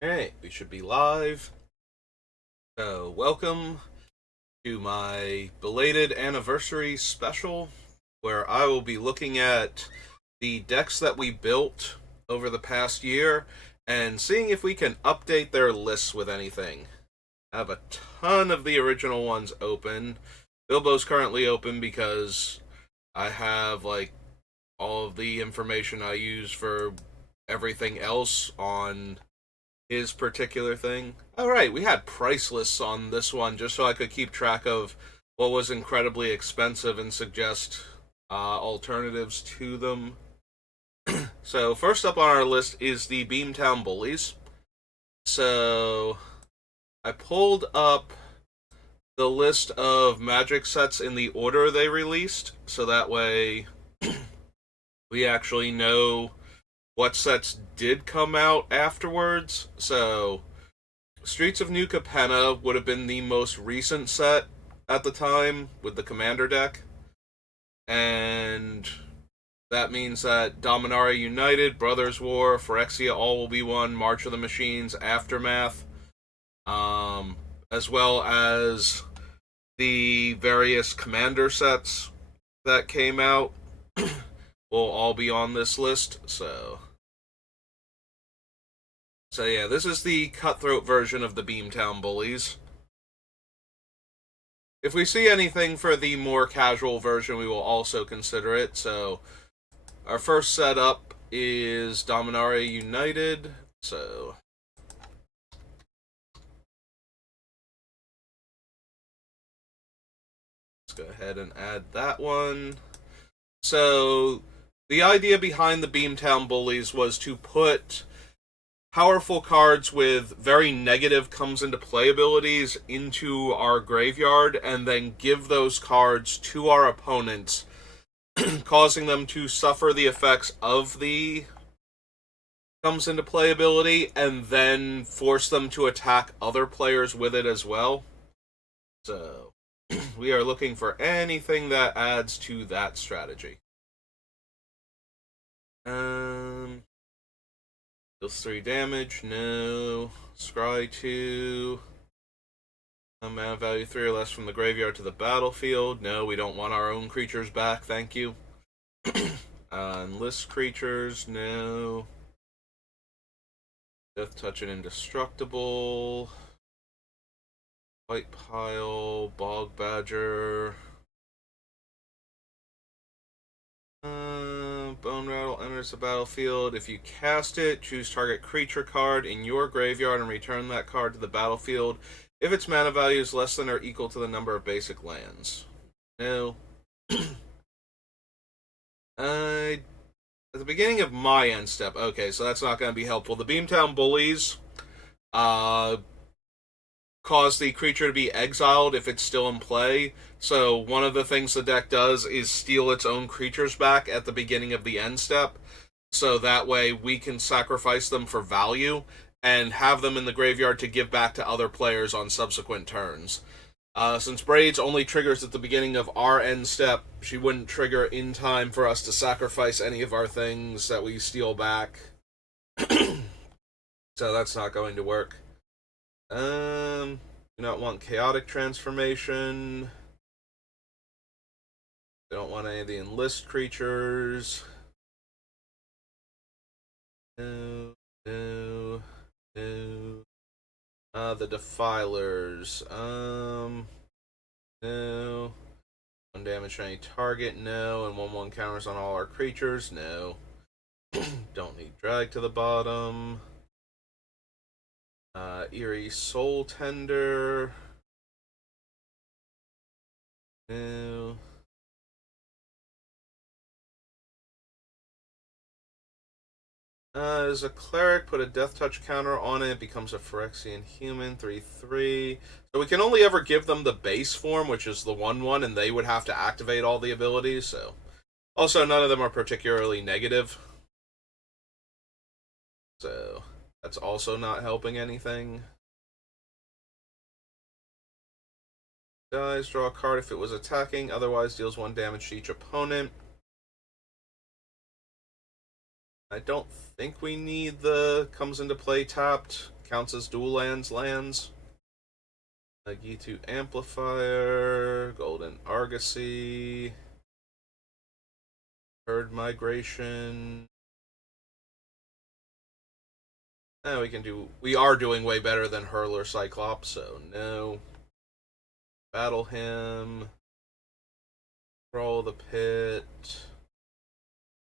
Alright, we should be live. So, welcome to my belated anniversary special, where I will be looking at the decks that we built over the past year and seeing if we can update their lists with anything. I have a ton of the original ones open. Bilbo's currently open because I have, all of the information I use for everything else on his particular thing. Alright, we had price lists on this one just so I could keep track of what was incredibly expensive and suggest alternatives to them. So, first up on our list is the Beamtown Bullies. So, I pulled up the list of Magic sets in the order they released, so that way we actually know what sets did come out afterwards. So, Streets of New Capenna would have been the most recent set at the time with the Commander deck. And that means that Dominaria United, Brothers War, Phyrexia All Will Be One, March of the Machines, Aftermath, as well as the various Commander sets that came out will all be on this list. So yeah, this is the cutthroat version of the Beamtown Bullies. If we see anything for the more casual version, we will also consider it. So, our first setup is Dominaria United. So, let's go ahead and add that one. So, the idea behind the Beamtown Bullies was to put powerful cards with very negative comes into play abilities into our graveyard and then give those cards to our opponents, causing them to suffer the effects of the comes into play ability and then force them to attack other players with it as well. So we are looking for anything that adds to that strategy. Deals 3 damage, no. Scry 2. Mana value 3 or less from the graveyard to the battlefield. No, we don't want our own creatures back, thank you. Enlist creatures, no. Death Touch and Indestructible. White Pile, Bog Badger. Bone Rattle enters the battlefield. If you cast it, choose target creature card in your graveyard and return that card to the battlefield if its mana value is less than or equal to the number of basic lands. No. At the beginning of my end step, okay, so that's not going to be helpful. The Beamtown Bullies cause the creature to be exiled if it's still in play. So one of the things the deck does is steal its own creatures back at the beginning of the end step. So that way we can sacrifice them for value and have them in the graveyard to give back to other players on subsequent turns. Since Braids only triggers at the beginning of our end step, she wouldn't trigger in time for us to sacrifice any of our things that we steal back. So that's not going to work. Do not want Chaotic Transformation. They don't want any of the Enlist creatures. No. The Defilers. No. 1 damage to any target, no. And 1/1 counters on all our creatures, no. Don't need Drag to the bottom. Eerie Soul Tender. No. As a cleric, put a death touch counter on it, becomes a Phyrexian human, 3/3. So we can only ever give them the base form, which is the 1/1, and they would have to activate all the abilities, so. Also, none of them are particularly negative. So, that's also not helping anything. Dies, draw a card if it was attacking, otherwise deals 1 damage to each opponent. I don't think we need the comes into play tapped counts as dual lands. Gitu Amplifier, Golden Argosy, Herd Migration. We are doing way better than Hurler Cyclops, so no. Battle him. Roll the pit.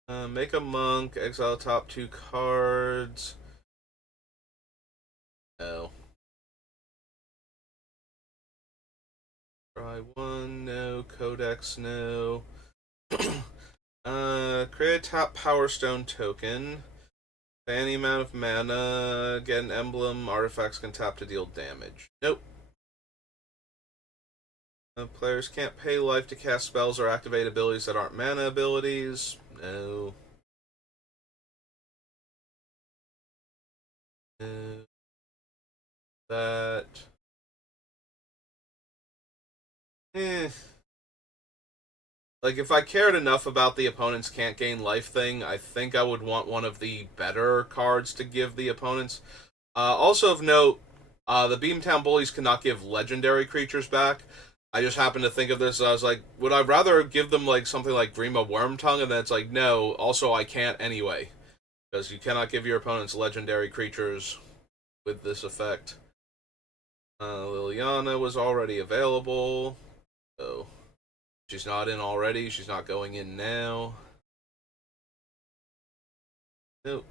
Make a monk, exile top 2 cards. No. Try 1, no. Codex, no. Create a tap Power Stone token. Pay any amount of mana, get an emblem, artifacts can tap to deal damage. Nope. Players can't pay life to cast spells or activate abilities that aren't mana abilities. No. No. That. Like, if I cared enough about the opponents can't gain life thing, I think I would want one of the better cards to give the opponents. Also of note, the Beamtown Bullies cannot give legendary creatures back. I just happened to think of this, I was like, would I rather give them, like, something like Grima Wormtongue? And then it's like, no, also I can't anyway. Because you cannot give your opponents legendary creatures with this effect. Liliana was already available, so she's not in already. She's not going in now. Nope.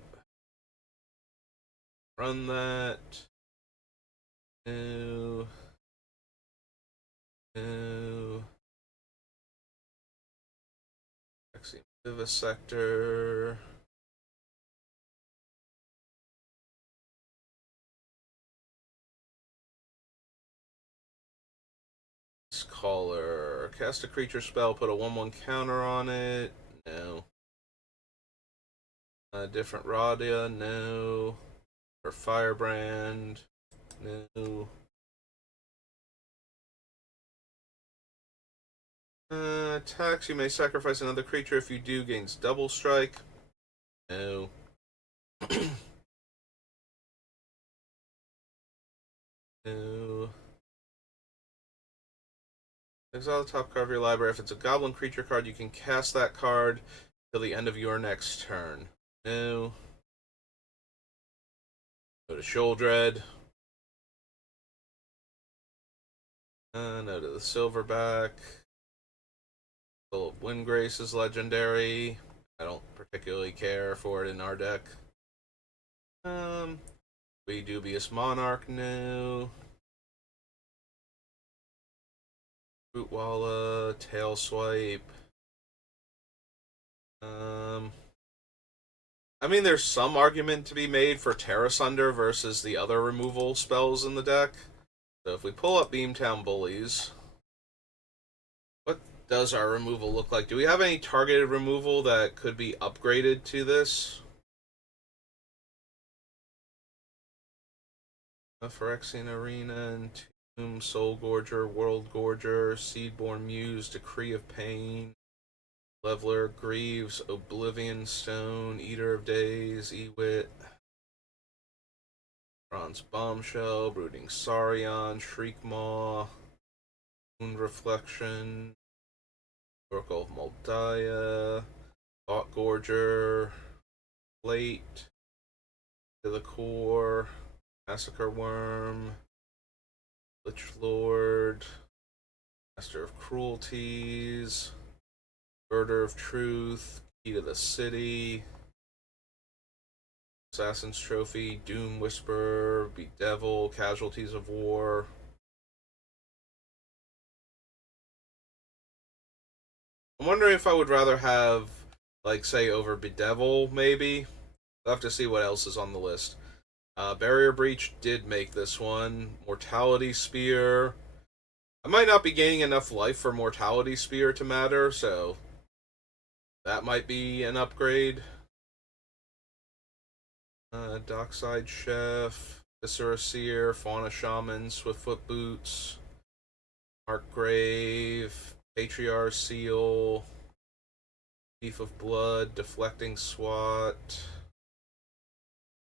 Run that. No. No. Actually, Vivisector. Caller. Cast a creature spell, put a 1/1 counter on it. No. Different Radia. No. Or Firebrand. No. Attacks. You may sacrifice another creature. If you do, gains double strike. No. No. Exile the top card of your library. If it's a goblin creature card, you can cast that card till the end of your next turn. No. Go to Sheoldred. No to the Silverback. Soul of Windgrace is legendary. I don't particularly care for it in our deck. We Dubious Monarch, no. Rootwalla, Tail Swipe. I mean, there's some argument to be made for Terra Sunder versus the other removal spells in the deck. So if we pull up Beamtown Bullies, what does our removal look like? Do we have any targeted removal that could be upgraded to this? Phyrexian Arena and Tomb, Soul Gorger, World Gorger, Seedborn Muse, Decree of Pain, Leveler, Greaves, Oblivion Stone, Eater of Days, Ewit, Bronze Bombshell, Brooding Saurian, Shriekmaw, Moon Reflection, Oracle of Moldiah, Thought Gorger, Plate, To the Core, Massacre Worm, Lich Lord, Master of Cruelties, Murder of Truth, Key to the City, Assassin's Trophy, Doom Whisperer, Bedevil, Casualties of War. I'm wondering if I would rather have, like, say, over Bedevil, maybe. I'll have to see what else is on the list. Barrier Breach did make this one. Mortality Spear. I might not be gaining enough life for Mortality Spear to matter, so that might be an upgrade. Dockside Chef, Viscera Seer, Fauna Shaman, Swiftfoot Boots, Markgrave, Patriarch Seal, Thief of Blood, Deflecting Swat,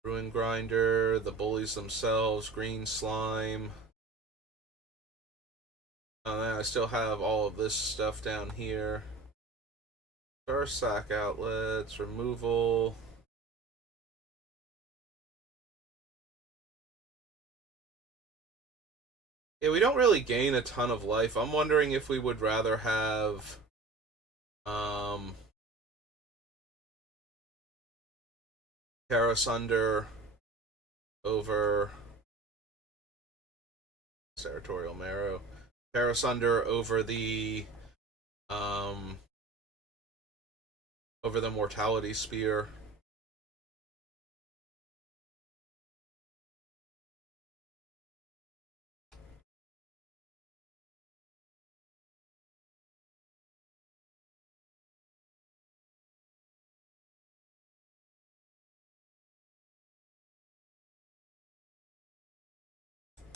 Ruin Grinder, the Bullies themselves, Green Slime. Then I still have all of this stuff down here. Star Sack outlets, removal. Yeah, we don't really gain a ton of life. I'm wondering if we would rather have Terrasunder over Territorial Marrow. Terrasunder over the Mortality Spear.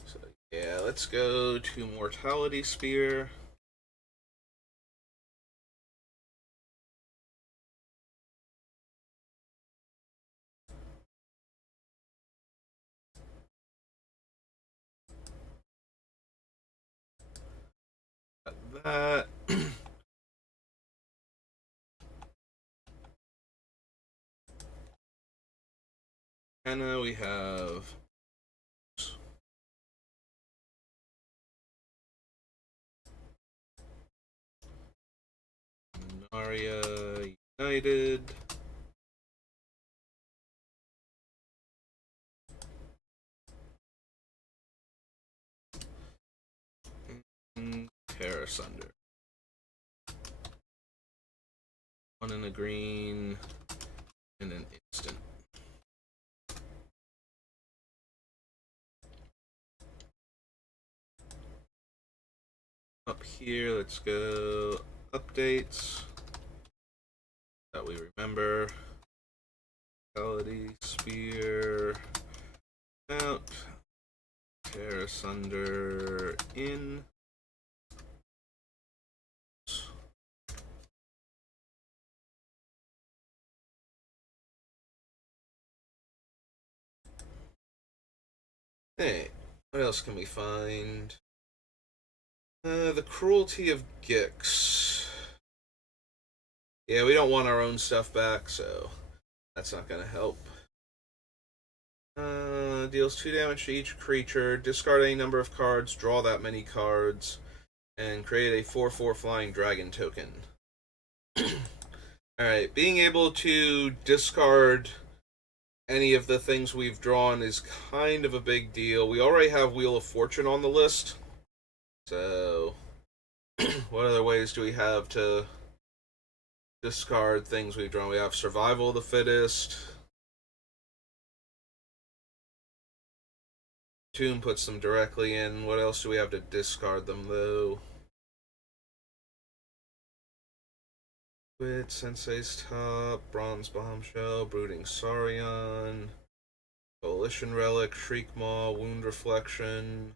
So yeah, let's go to Mortality Spear. Got that. And now we have Naria United. And Terrasunder. One in a green and an instant. Up here, let's go updates that we remember. Melody, Spear, out, Terrasunder, in. Hey, what else can we find? The Cruelty of Gix. Yeah, we don't want our own stuff back, so that's not gonna help. Deals 2 damage to each creature. Discard any number of cards, draw that many cards, and create a 4/4 flying dragon token. Alright, being able to discard any of the things we've drawn is kind of a big deal. We already have Wheel of Fortune on the list, so what other ways do we have to discard things we've drawn? We have Survival of the Fittest. Tomb puts them directly in. What else do we have to discard them, though? Quit, Sensei's Top, Bronze Bombshell, Brooding Saurian, Coalition Relic, Shriek Maw, Wound Reflection.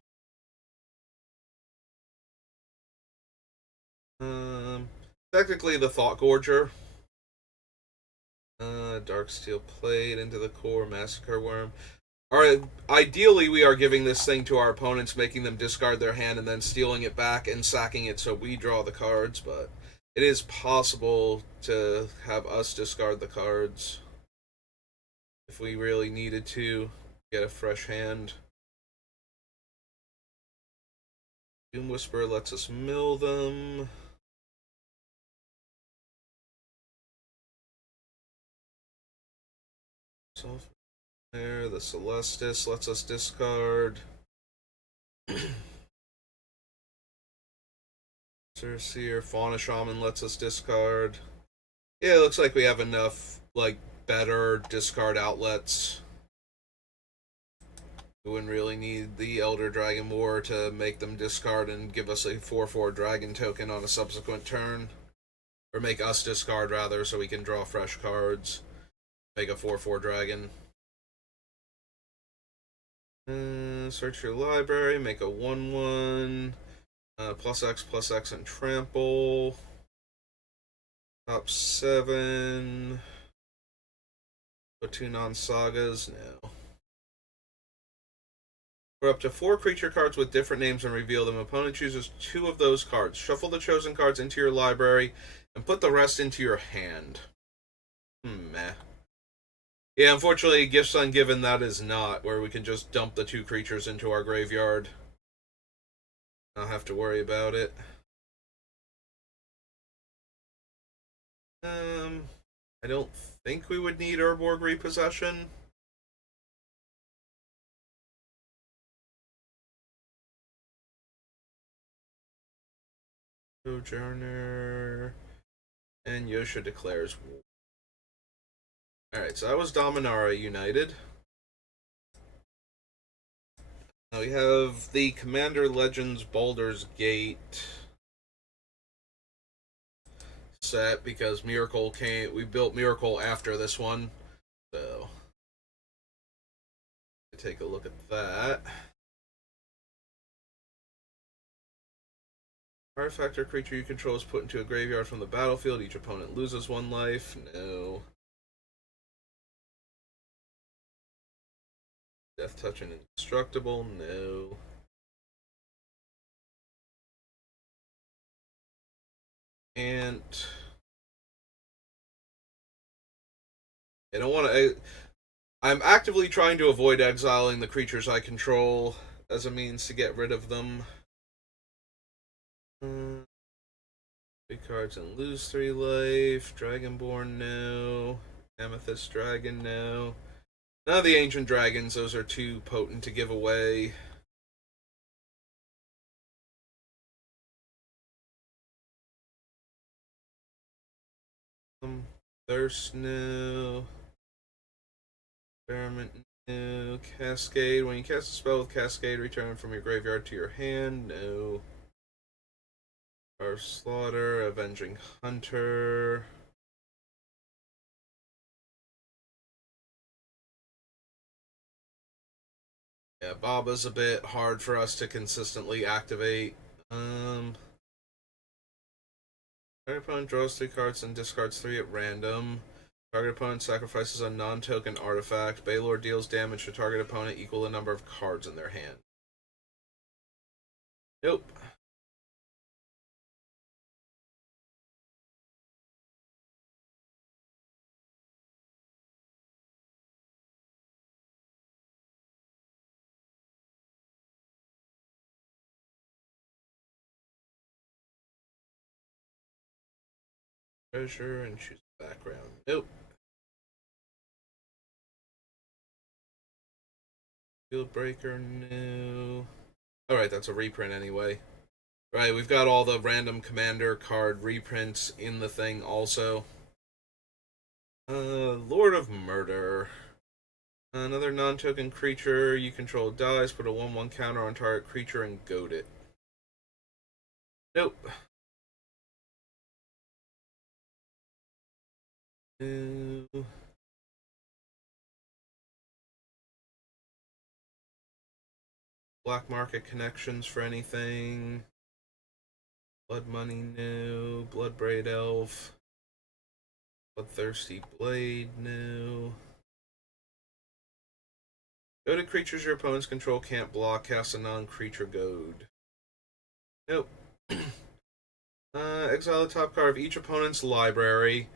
Technically the Thought Gorger. Darksteel Plate, Into the Core, Massacre Worm. Alright, ideally we are giving this thing to our opponents, making them discard their hand and then stealing it back and sacking it so we draw the cards, but it is possible to have us discard the cards if we really needed to get a fresh hand. Doom Whisper lets us mill them. There, the Celestis lets us discard. Cerseer, Fauna Shaman lets us discard. Yeah, it looks like we have enough, like, better discard outlets. We wouldn't really need the Elder Dragon War to make them discard and give us a 4/4 dragon token on a subsequent turn. Or make us discard, rather, so we can draw fresh cards. Make a 4/4 dragon. Search your library, make a 1/1. +X and trample. Top 7. Two non-sagas, no. For up to 4 creature cards with different names and reveal them, opponent chooses 2 of those cards. Shuffle the chosen cards into your library and put the rest into your hand. Meh. Yeah, unfortunately, Gifts Ungiven that is not, where we can just dump the 2 creatures into our graveyard. Not have to worry about it. I don't think we would need Urborg Repossession. Sojourner. And Yosha declares war. Alright, so that was Dominara United. Now we have the Commander Legends Baldur's Gate set because Miracle came. We built Miracle after this one, so take a look at that. Artifact or creature you control is put into a graveyard from the battlefield. Each opponent loses 1 life. No. Death Touch and Indestructible. No. And I don't want to. I'm actively trying to avoid exiling the creatures I control as a means to get rid of them. 3 cards and lose 3 life. Dragonborn, no. Amethyst Dragon, no. None of the Ancient Dragons, those are too potent to give away. Thirst, no. Experiment, no. Cascade. When you cast a spell with Cascade, return from your graveyard to your hand. No. Our Slaughter, Avenging Hunter. Yeah, Baba's a bit hard for us to consistently activate. Target opponent draws 3 cards and discards 3 at random. Target opponent sacrifices a non-token artifact. Baylor deals damage to target opponent equal the number of cards in their hand. Nope. Treasure and choose background. Nope. Field Breaker, no. Alright, that's a reprint anyway. Right, we've got all the random commander card reprints in the thing also. Lord of Murder. Another non-token creature you control dies, put a 1/1 counter on target creature and goad it. Nope. No. Black market connections for anything. Blood Money, no. Bloodbraid Elf. Bloodthirsty Blade, no. Goaded creatures your opponents control can't block. Cast a non-creature goad. Nope. Exile the top card of each opponent's library.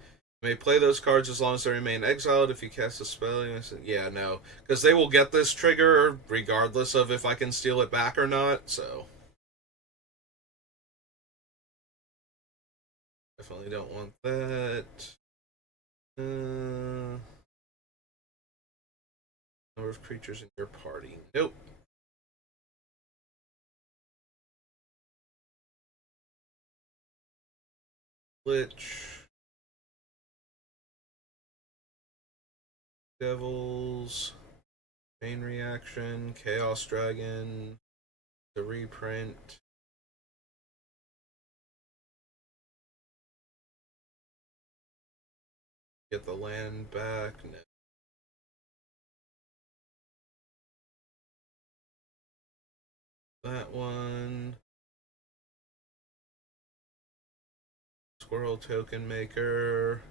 You may play those cards as long as they remain exiled. If you cast a spell, yeah, no. Because they will get this trigger regardless of if I can steal it back or not, so. Definitely don't want that. Number of creatures in your party. Nope. Lich. Devils. Chain Reaction. Chaos Dragon. The reprint. Get the land back. No. That one. Squirrel Token Maker.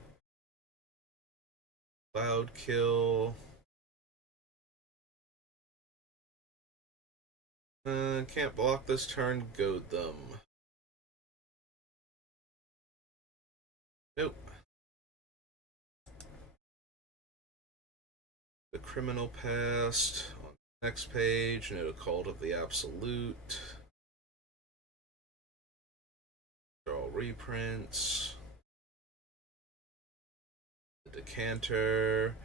Cloud kill. Can't block this turn. Goad them. Nope. The criminal past. On the next page, note a cult of the absolute. Draw reprints. The decanter.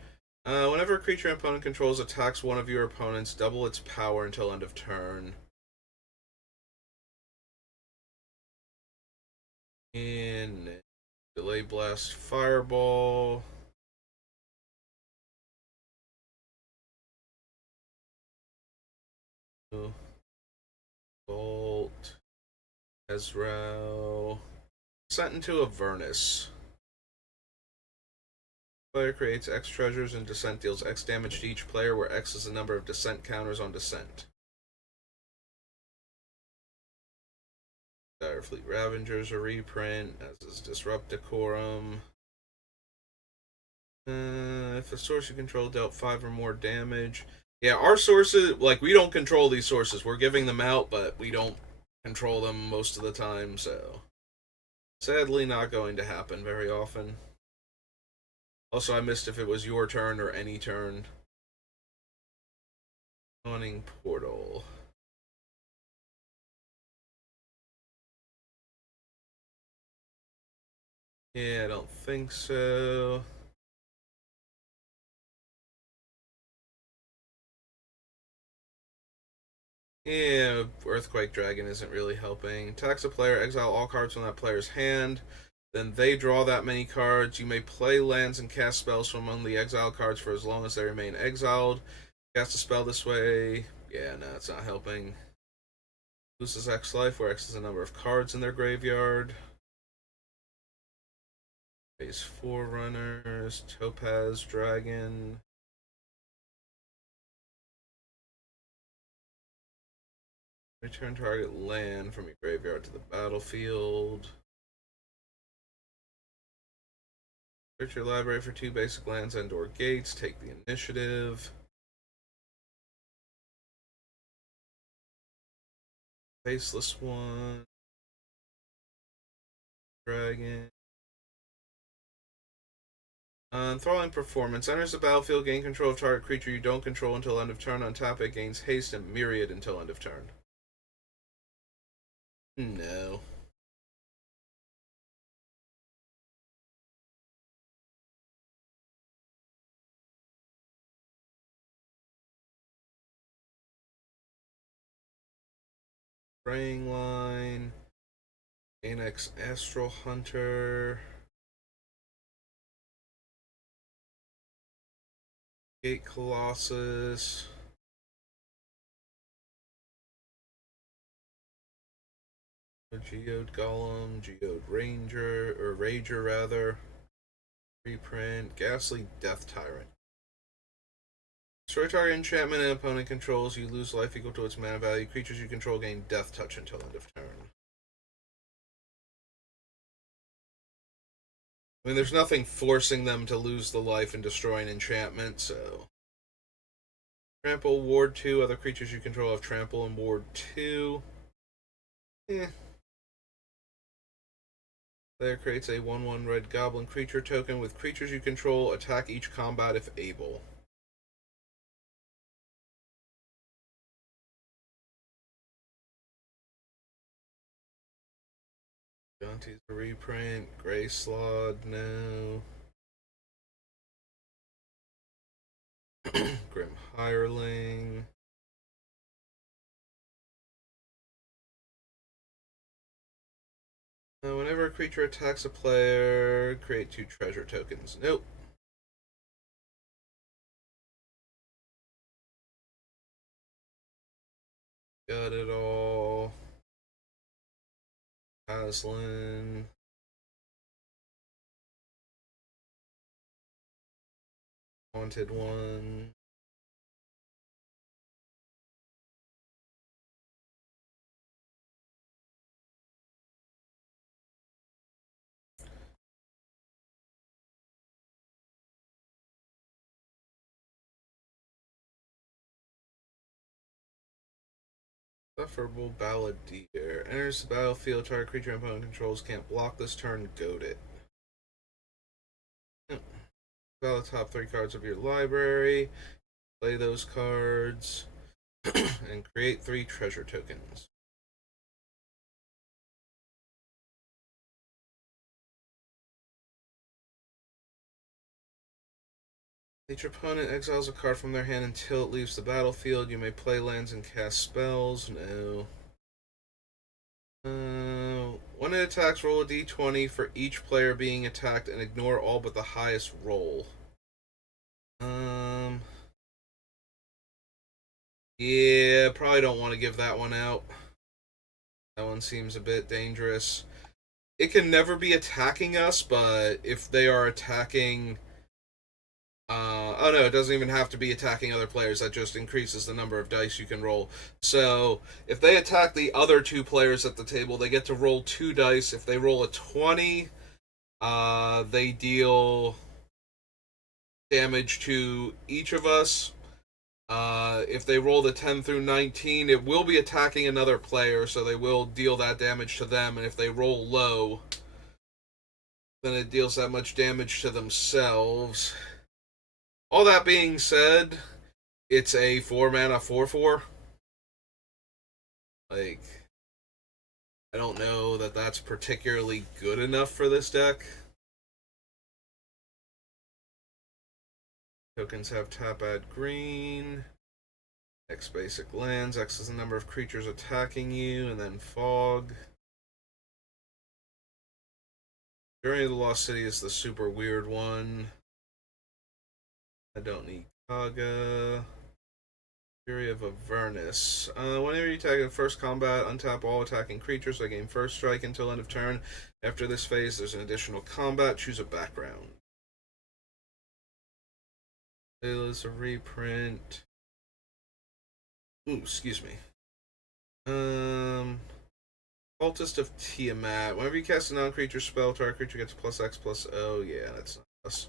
Whenever a creature an opponent controls attacks one of your opponents, double its power until end of turn. And delay blast fireball. Bolt. Ezreal. Sent into Avernus. Player creates X treasures and Descent deals X damage to each player, where X is the number of Descent counters on Descent. Direfleet Ravengers a reprint, as is Disrupt Decorum. If a source you control dealt 5 or more damage. Yeah, our sources, like, we don't control these sources. We're giving them out, but we don't control them most of the time, so. Sadly, not going to happen very often. Also, I missed if it was your turn or any turn. Dawning Portal. Yeah, I don't think so. Yeah, Earthquake Dragon isn't really helping. Tax a player, exile all cards from that player's hand. Then they draw that many cards. You may play lands and cast spells from among the exile cards for as long as they remain exiled. Cast a spell this way. Yeah, no, it's not helping. Loses X life, where X is the number of cards in their graveyard. Phase Forerunners, Topaz Dragon. Return target land from your graveyard to the battlefield. Search your library for 2 basic lands and/or gates. Take the initiative. Faceless one. Dragon. Enthralling Performance. Enters the battlefield, gain control of target creature you don't control until end of turn. Untap it, gains haste and myriad until end of turn. No. Praying Line. Annex Astral Hunter. Gate Colossus. Geode Golem, Geode Ranger, or Rager rather. Reprint. Ghastly Death Tyrant. Destroy target enchantment and opponent controls. You lose life equal to its mana value. Creatures you control gain Death Touch until end of turn. I mean, there's nothing forcing them to lose the life and destroy an enchantment, so. Trample, Ward 2. Other creatures you control have Trample and Ward 2. Player creates a 1/1 red goblin creature token with creatures you control. Attack each combat if able. Jonty's a reprint. Grey Slod, no. Grim Hireling. Whenever a creature attacks a player, create 2 treasure tokens. Nope. Got it all. Aslan. Haunted One. Sufferable Balladeer. Enters the battlefield, target creature opponent controls can't block this turn, goad it. Draw the top 3 cards of your library, play those cards, and create 3 treasure tokens. Each opponent exiles a card from their hand until it leaves the battlefield. You may play lands and cast spells. No. When it attacks, roll a d20 for each player being attacked and ignore all but the highest roll. Yeah, probably don't want to give that one out. That one seems a bit dangerous. It can never be attacking us, but if they are attacking... oh no, it doesn't even have to be attacking other players. That just increases the number of dice you can roll. So, if they attack the other 2 players at the table, they get to roll 2 dice. If they roll a 20, they deal damage to each of us. If they roll the 10 through 19, it will be attacking another player, so they will deal that damage to them. And if they roll low, then it deals that much damage to themselves. All that being said, it's a 4-mana 4/4. Like, I don't know that that's particularly good enough for this deck. Tokens have tap, add green. X basic lands. X is the number of creatures attacking you, and then fog. Journey of the Lost City is the super weird one. I don't need Kaga. Fury of Avernus. Whenever you attack in first combat, untap all attacking creatures. I gain first strike until end of turn. After this phase, there's an additional combat. Choose a background. There's a reprint. Ooh, excuse me. Cultist of Tiamat. Whenever you cast a non-creature spell, target creature gets +X+O. Yeah, that's not us.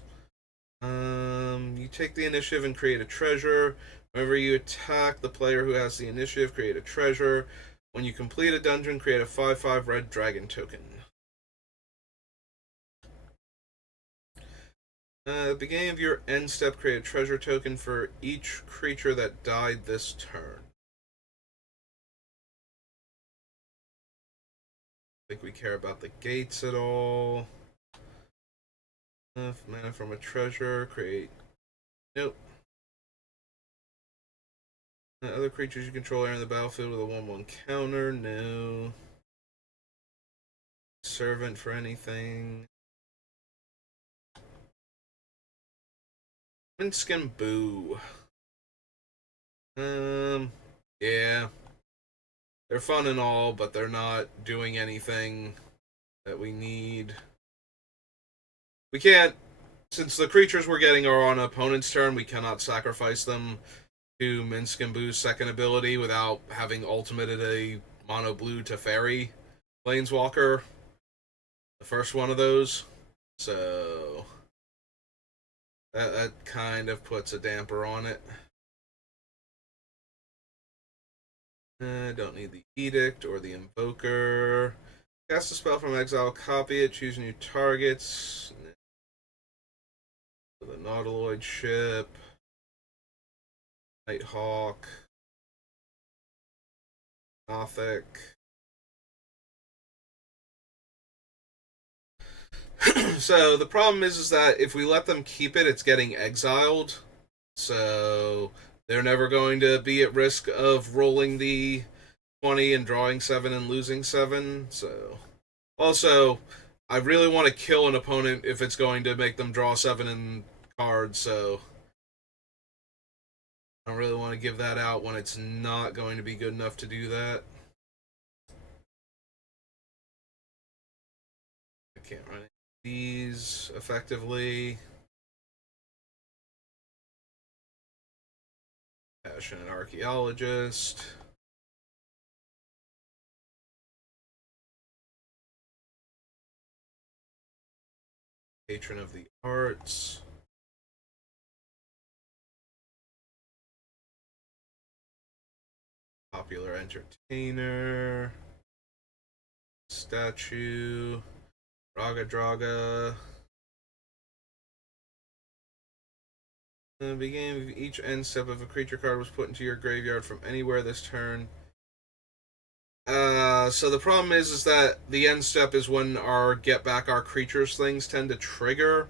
You take the initiative and create a treasure. Whenever you attack the player who has the initiative, create a treasure. When you complete a dungeon, create a 5/5 red dragon token. At the beginning of your end step, create a treasure token for each creature that died this turn. I think we care about the gates at all. Mana from a treasure, create. Nope. Other creatures you control are in the battlefield with a 1/1 counter. No. Servant for anything. Minskin Boo. Yeah. They're fun and all, but they're not doing anything that we need. We can't, since the creatures we're getting are on an opponent's turn, we cannot sacrifice them to Minskin Boo's second ability without having ultimated a mono blue Teferi Planeswalker. The first one of those. So that kind of puts a damper on it. Don't need the Edict or the Invoker. Cast a spell from exile, copy it, choose new targets. The Nautiloid ship. Nighthawk. Gothic. So the problem is that if we let them keep it, it's getting exiled. So they're never going to be at risk of rolling the 20 and drawing 7 and losing 7. So also, I really want to kill an opponent if it's going to make them draw 7 in cards. So I don't really want to give that out when it's not going to be good enough to do that. I can't run these effectively. Passionate Archaeologist. Patron of the Arts. Popular entertainer. Statue. Raga Draga. The beginning of each end step of a creature card was put into your graveyard from anywhere this turn. So the problem is that the end step is when our get back our creatures things tend to trigger.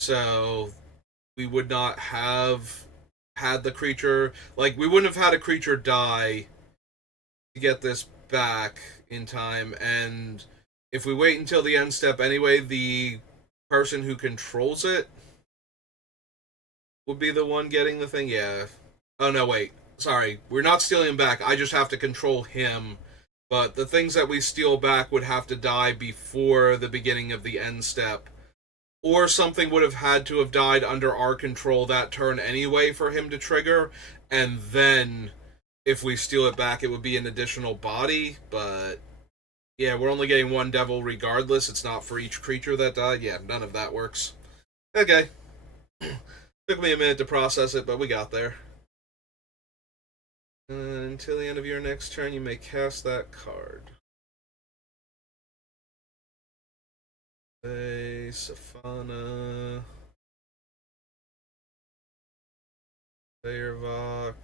So we would not have had the creature, like, we wouldn't have had a creature die to get this back in time, and if we wait until the end step anyway, the person who controls it would be the one getting the thing. Yeah. Oh no, wait. Sorry. We're not stealing him back. I just have to control him. But the things that we steal back would have to die before the beginning of the end step. Or something would have had to have died under our control that turn anyway for him to trigger. And then, if we steal it back, it would be an additional body. But, yeah, we're only getting one devil regardless. It's not for each creature that died. Yeah, none of that works. Okay. Took me a minute to process it, but we got there. Until the end of your next turn, you may cast that card. Say, Safana. Feyervok.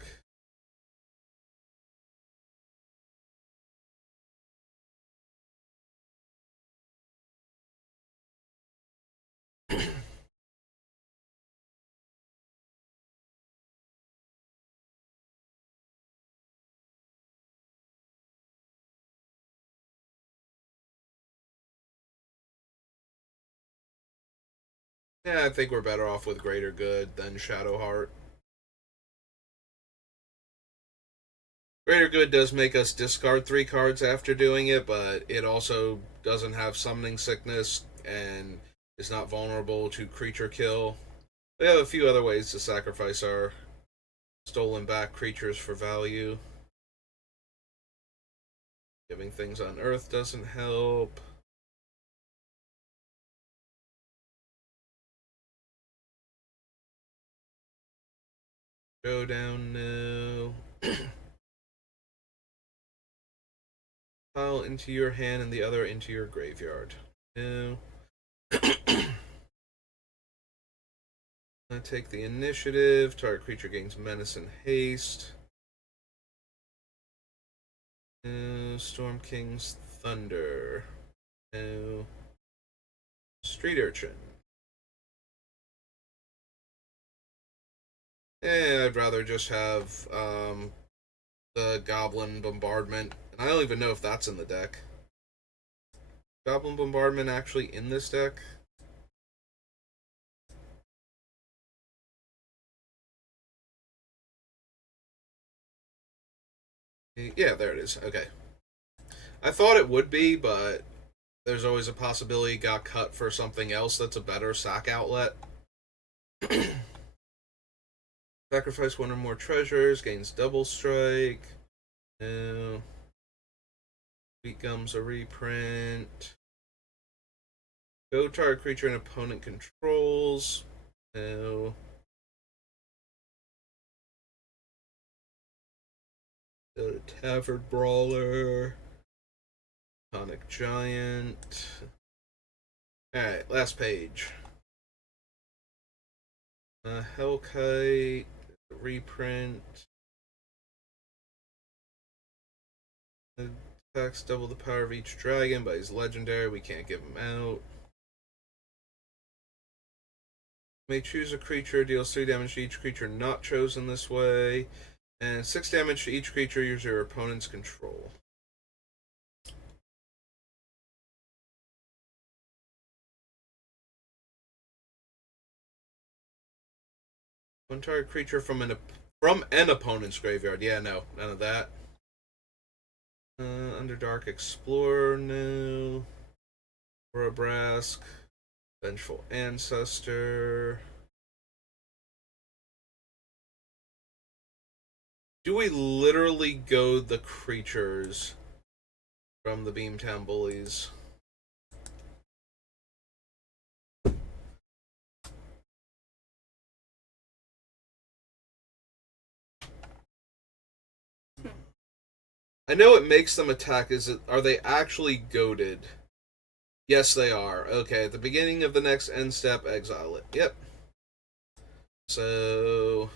Yeah, I think we're better off with Greater Good than Shadowheart. Greater Good does make us discard 3 cards after doing it, but it also doesn't have Summoning Sickness and is not vulnerable to creature kill. We have a few other ways to sacrifice our stolen back creatures for value. Giving things on Earth doesn't help. Go down now. Pile into your hand and the other into your graveyard. No. I take the initiative. Target creature gains menace and haste. No. Storm King's Thunder. No. Street Urchin. I'd rather just have the Goblin Bombardment. And I don't even know if that's in the deck. Goblin Bombardment actually in this deck? Yeah, there it is. Okay. I thought it would be, but there's always a possibility it got cut for something else that's a better sack outlet. Sacrifice 1 or more treasures, gains double strike. No. Sweet Gum's a reprint. Go target creature an opponent controls. No. Go to Tavern Brawler. Tonic Giant. Alright, last page. Hellkite. Reprint. Attacks double the power of each dragon, but he's legendary. We can't give him out. May choose a creature, deals 3 damage to each creature not chosen this way, and 6 damage to each creature using your opponent's control. One target creature from an opponent's graveyard. Yeah, no, none of that. Underdark Explorer, no. Brask. Vengeful Ancestor. Do we literally go the creatures from the Beamtown Bullies? I know it makes them attack. Are they actually goaded? Yes, they are. Okay, at the beginning of the next end step, exile it. Yep. So,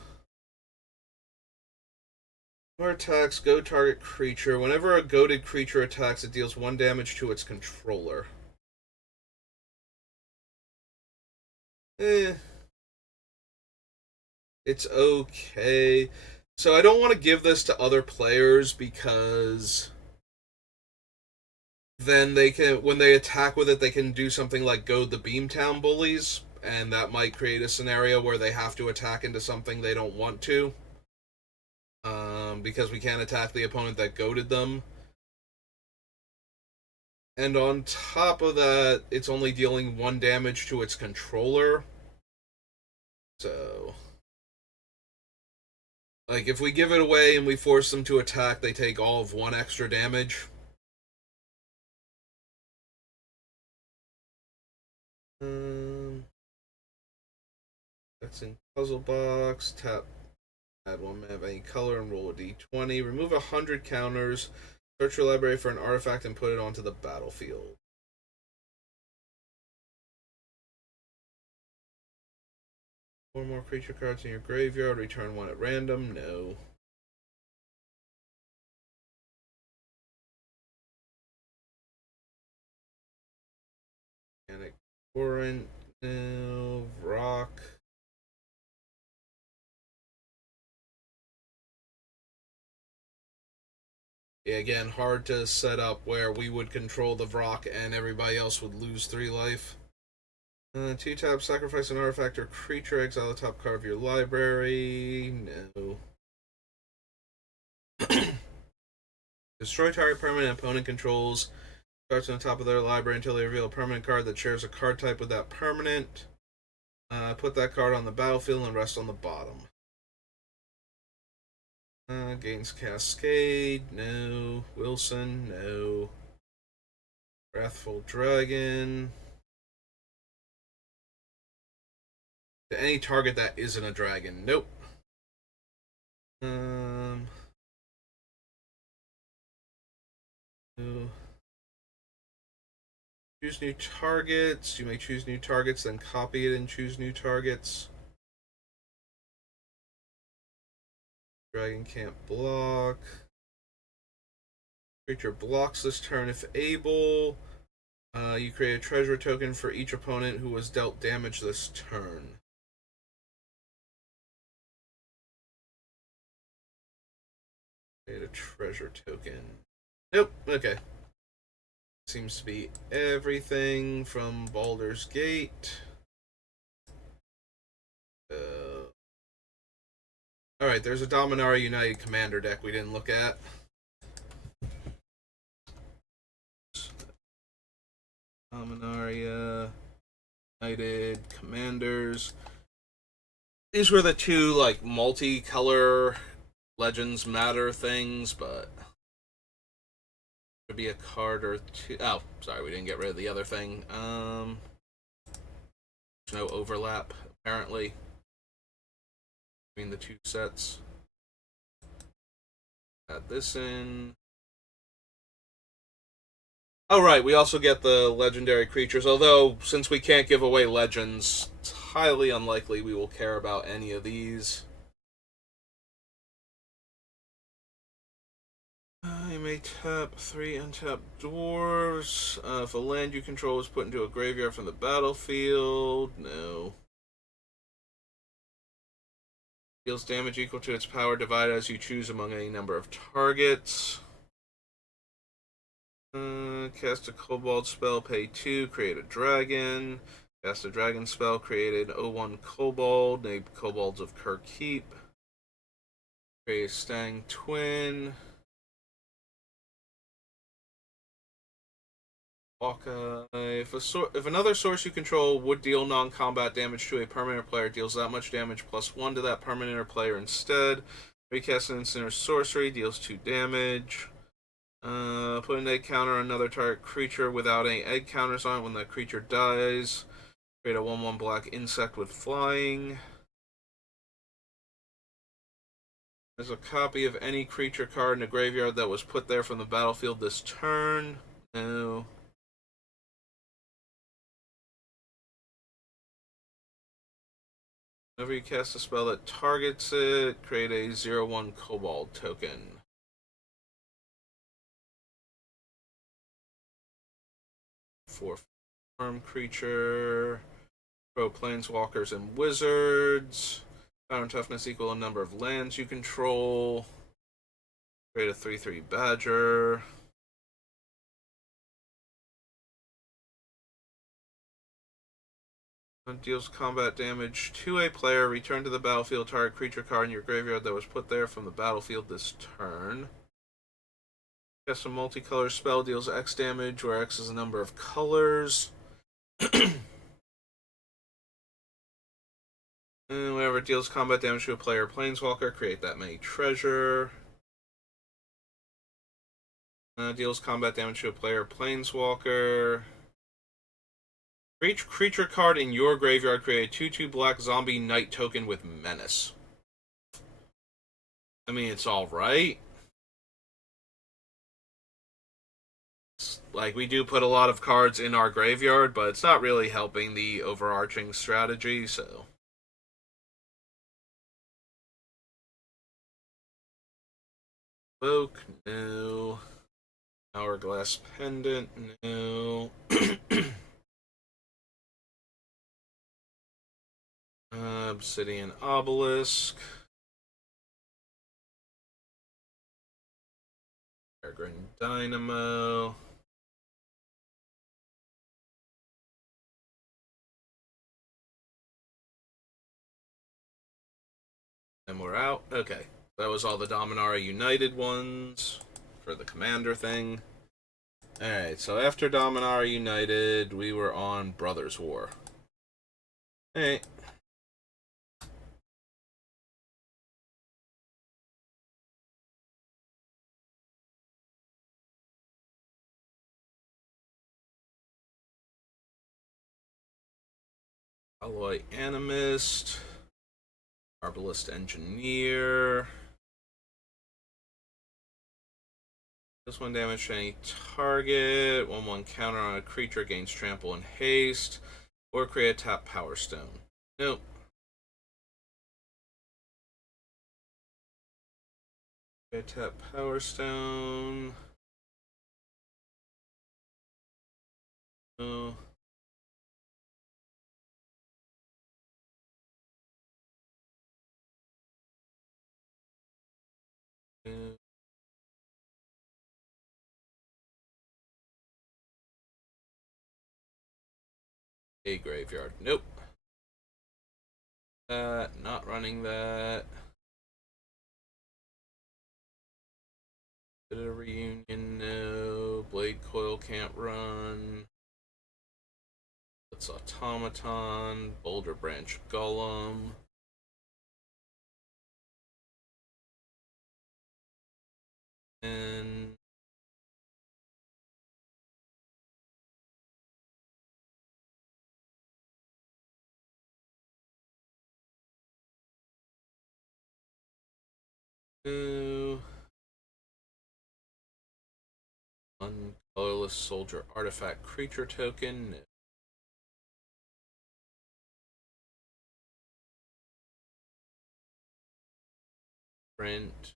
more attacks, go target creature. Whenever a goaded creature attacks, it deals 1 damage to its controller. Eh, it's okay. So I don't want to give this to other players because then they can, when they attack with it, they can do something like goad the Beamtown Bullies, and that might create a scenario where they have to attack into something they don't want to, because we can't attack the opponent that goaded them. And on top of that, it's only dealing 1 damage to its controller. So, like, if we give it away and we force them to attack, they take all of 1 extra damage. That's in puzzle box. Tap, add 1 map, any color, and roll a d20. Remove 100 counters. Search your library for an artifact and put it onto the battlefield. Four more creature cards in your graveyard. Return 1 at random. No. Panic Torrent. No. Rock. Yeah, again, hard to set up where we would control the Vrock and everybody else would lose 3 life. 2 tap, sacrifice an artifact or creature, exile the top card of your library. No. Destroy target permanent opponent controls. Starts on the top of their library until they reveal a permanent card that shares a card type with that permanent. Put that card on the battlefield and rest on the bottom. Gains Cascade, no. Wilson, no. Wrathful Dragon. To any target that isn't a dragon, nope. No. Choose new targets. You may choose new targets, then copy it and choose new targets. Dragon can't block. Creature blocks this turn if able. You create a treasure token for each opponent who was dealt damage this turn. Create a treasure token. Nope, okay. Seems to be everything from Baldur's Gate. Alright, there's a Dominaria United Commander deck we didn't look at. Dominaria United Commanders. These were the 2, like, multicolor Legends Matter things, but be a card or 2. Oh, sorry, we didn't get rid of the other thing. There's no overlap, apparently, between the 2 sets. Add this in. Oh, right, we also get the legendary creatures, although, since we can't give away legends, it's highly unlikely we will care about any of these. You may tap 3 untapped dwarves. If a land you control is put into a graveyard from the battlefield, no. Deals damage equal to its power divided as you choose among any number of targets. Cast a kobold spell, pay 2, create a dragon. Cast a dragon spell, create an 0/1 kobold, named Kobolds of Kirkheap. Create a Stang Twin. If another source you control would deal non-combat damage to a permanent player, deals that much damage plus 1 to that permanent or player instead. Recast an instant or sorcery, deals 2 damage. Put an egg counter on another target creature without any egg counters on it when that creature dies. Create a 1/1 black insect with flying. There's a copy of any creature card in the graveyard that was put there from the battlefield this turn. No. Whenever you cast a spell that targets it, create a 0/1 Kobold token. For farm creature. Pro planeswalkers and wizards. Power and toughness equal a number of lands you control. Create a 3/3 badger. Deals combat damage to a player. Return to the battlefield target creature card in your graveyard that was put there from the battlefield this turn. Cast a multicolor spell, deals X damage, where X is a number of colors. And whenever it deals combat damage to a player or planeswalker, create that many treasure. Deals combat damage to a player or planeswalker. For each creature card in your graveyard, create a 2/2 black zombie knight token with menace. I mean, it's alright. Like, we do put a lot of cards in our graveyard, but it's not really helping the overarching strategy, so. Oak, no. Hourglass Pendant, no. Obsidian Obelisk. Peregrine Dynamo. And we're out. Okay. That was all the Dominaria United ones for the Commander thing. Alright, so after Dominaria United, we were on Brothers War. Hey. Alloy Animist. Arbalist Engineer. This one damage to any target. 1/1 counter on a creature, gains trample and haste. Or create a tap Power Stone. Nope. Create a tap Power Stone. No. A graveyard. Nope. Not running that. Bit of a reunion, no. Blade Coil can't run. It's Automaton. Boulder Branch Golem. And one colorless soldier artifact creature token. Print.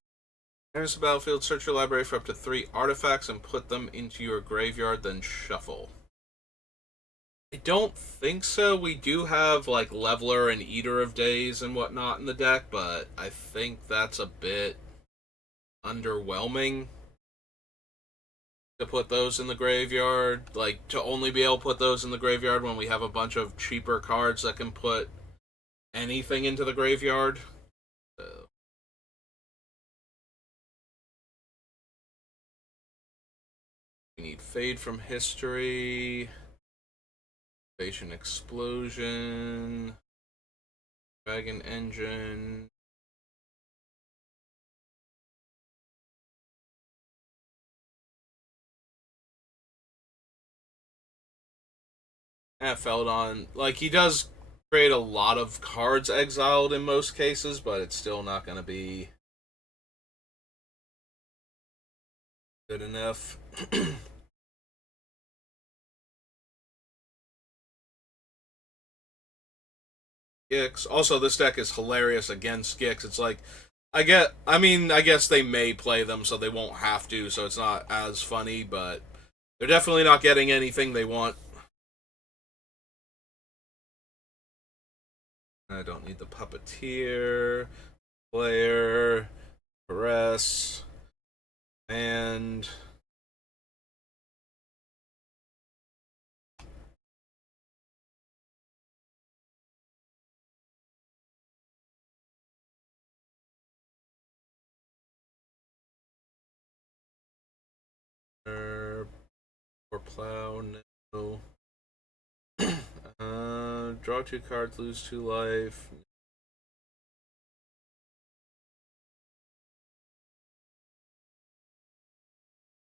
Enters the battlefield, search your library for up to 3 artifacts and put them into your graveyard, then shuffle. I don't think so. We do have, like, Leveler and Eater of Days and whatnot in the deck, but I think that's a bit underwhelming to put those in the graveyard. Like, to only be able to put those in the graveyard when we have a bunch of cheaper cards that can put anything into the graveyard. So. We need Fade from History. Invasion Explosion. Dragon Engine. Feldon, like, he does create a lot of cards exiled in most cases, but it's still not going to be Good enough. Gix. Also, this deck is hilarious against Gix. It's like, I guess they may play them, so they won't have to, so it's not as funny, but they're definitely not getting anything they want. I don't need the Puppeteer, Player, Caress, and or Plow, no. Draw 2 cards, lose 2 life.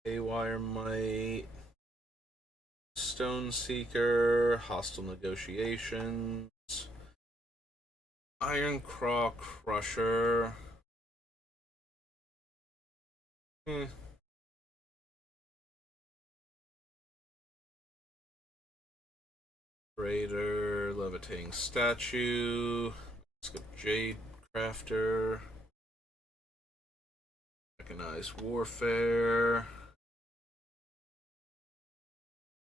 Haywire Might, Stone Seeker, Hostile Negotiations, Iron Claw Crusher. Raider, Levitating Statue, Skip Jade Crafter, Mechanized Warfare.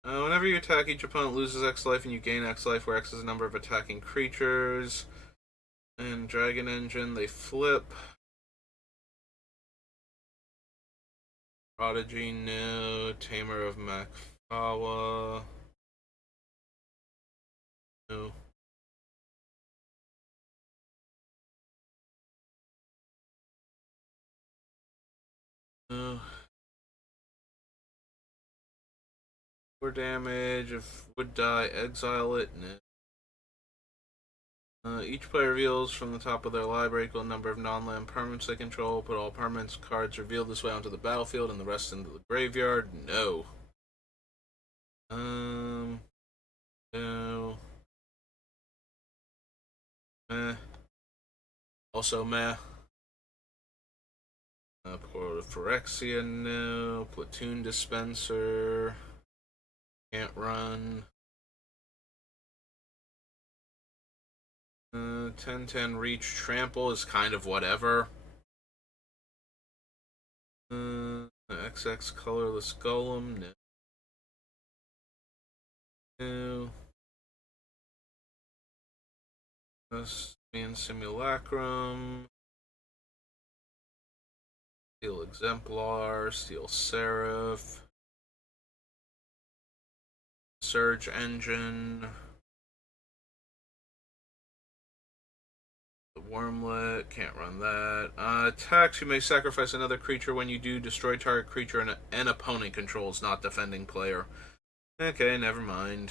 Whenever you attack, each opponent loses X life and you gain X life, where X is the number of attacking creatures. And Dragon Engine, they flip. Prodigy, no. Tamer of Makfawa, no. No. 4 damage. If would die, exile it. No. Each player reveals from the top of their library equal number of non-land permanents they control. Put all permanents cards revealed this way onto the battlefield and the rest into the graveyard. No. No. Meh. Also meh. Portal of Phyrexia, no. Platoon Dispenser. Can't run. 10-10 Reach. Trample is kind of whatever. XX Colorless Golem, no. No. Thespian Simulacrum. Steel Exemplar. Steel Seraph. Surge Engine. The Wormlet, can't run that. Attacks, you may sacrifice another creature. When you do, destroy target creature an opponent controls, not defending player. Okay, never mind.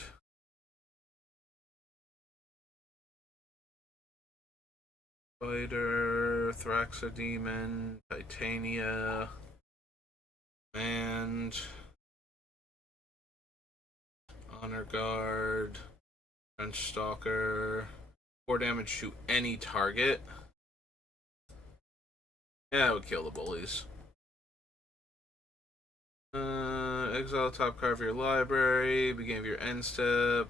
Fighter, Thraxodemon, Titania, and Honor Guard, Trench Stalker. 4 damage to any target. Yeah, it would kill the bullies. Exile top card of your library. Beginning of your end step.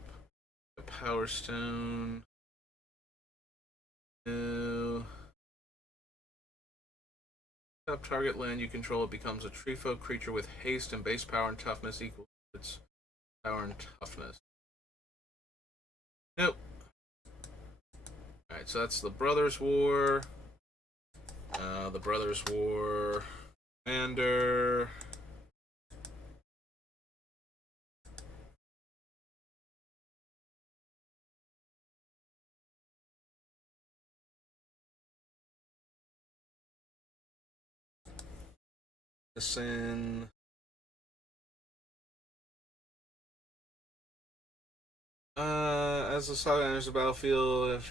A Power Stone. No. Top target land you control, it becomes a tree folk creature with haste and base power and toughness equal to its power and toughness. Nope. Alright, so that's the Brothers War. The Brothers War Commander. Listen. As the saga enters the battlefield,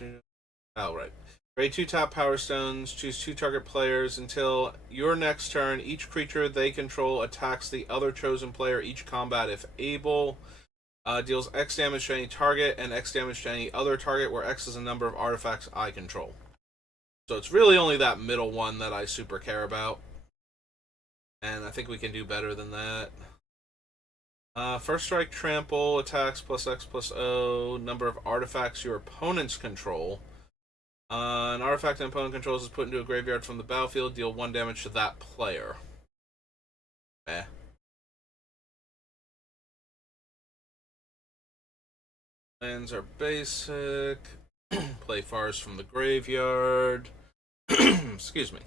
oh, right. Raid 2 top power stones, choose 2 target players until your next turn. Each creature they control attacks the other chosen player each combat if able. Deals X damage to any target and X damage to any other target, where X is a number of artifacts I control. So it's really only that middle one that I super care about. and I think we can do better than that. First strike, trample, attacks plus X plus O, number of artifacts your opponents control. An artifact an opponent controls is put into a graveyard from the battlefield, deal 1 damage to that player. Eh. Lands are basic. Play Forest from the graveyard. Excuse me.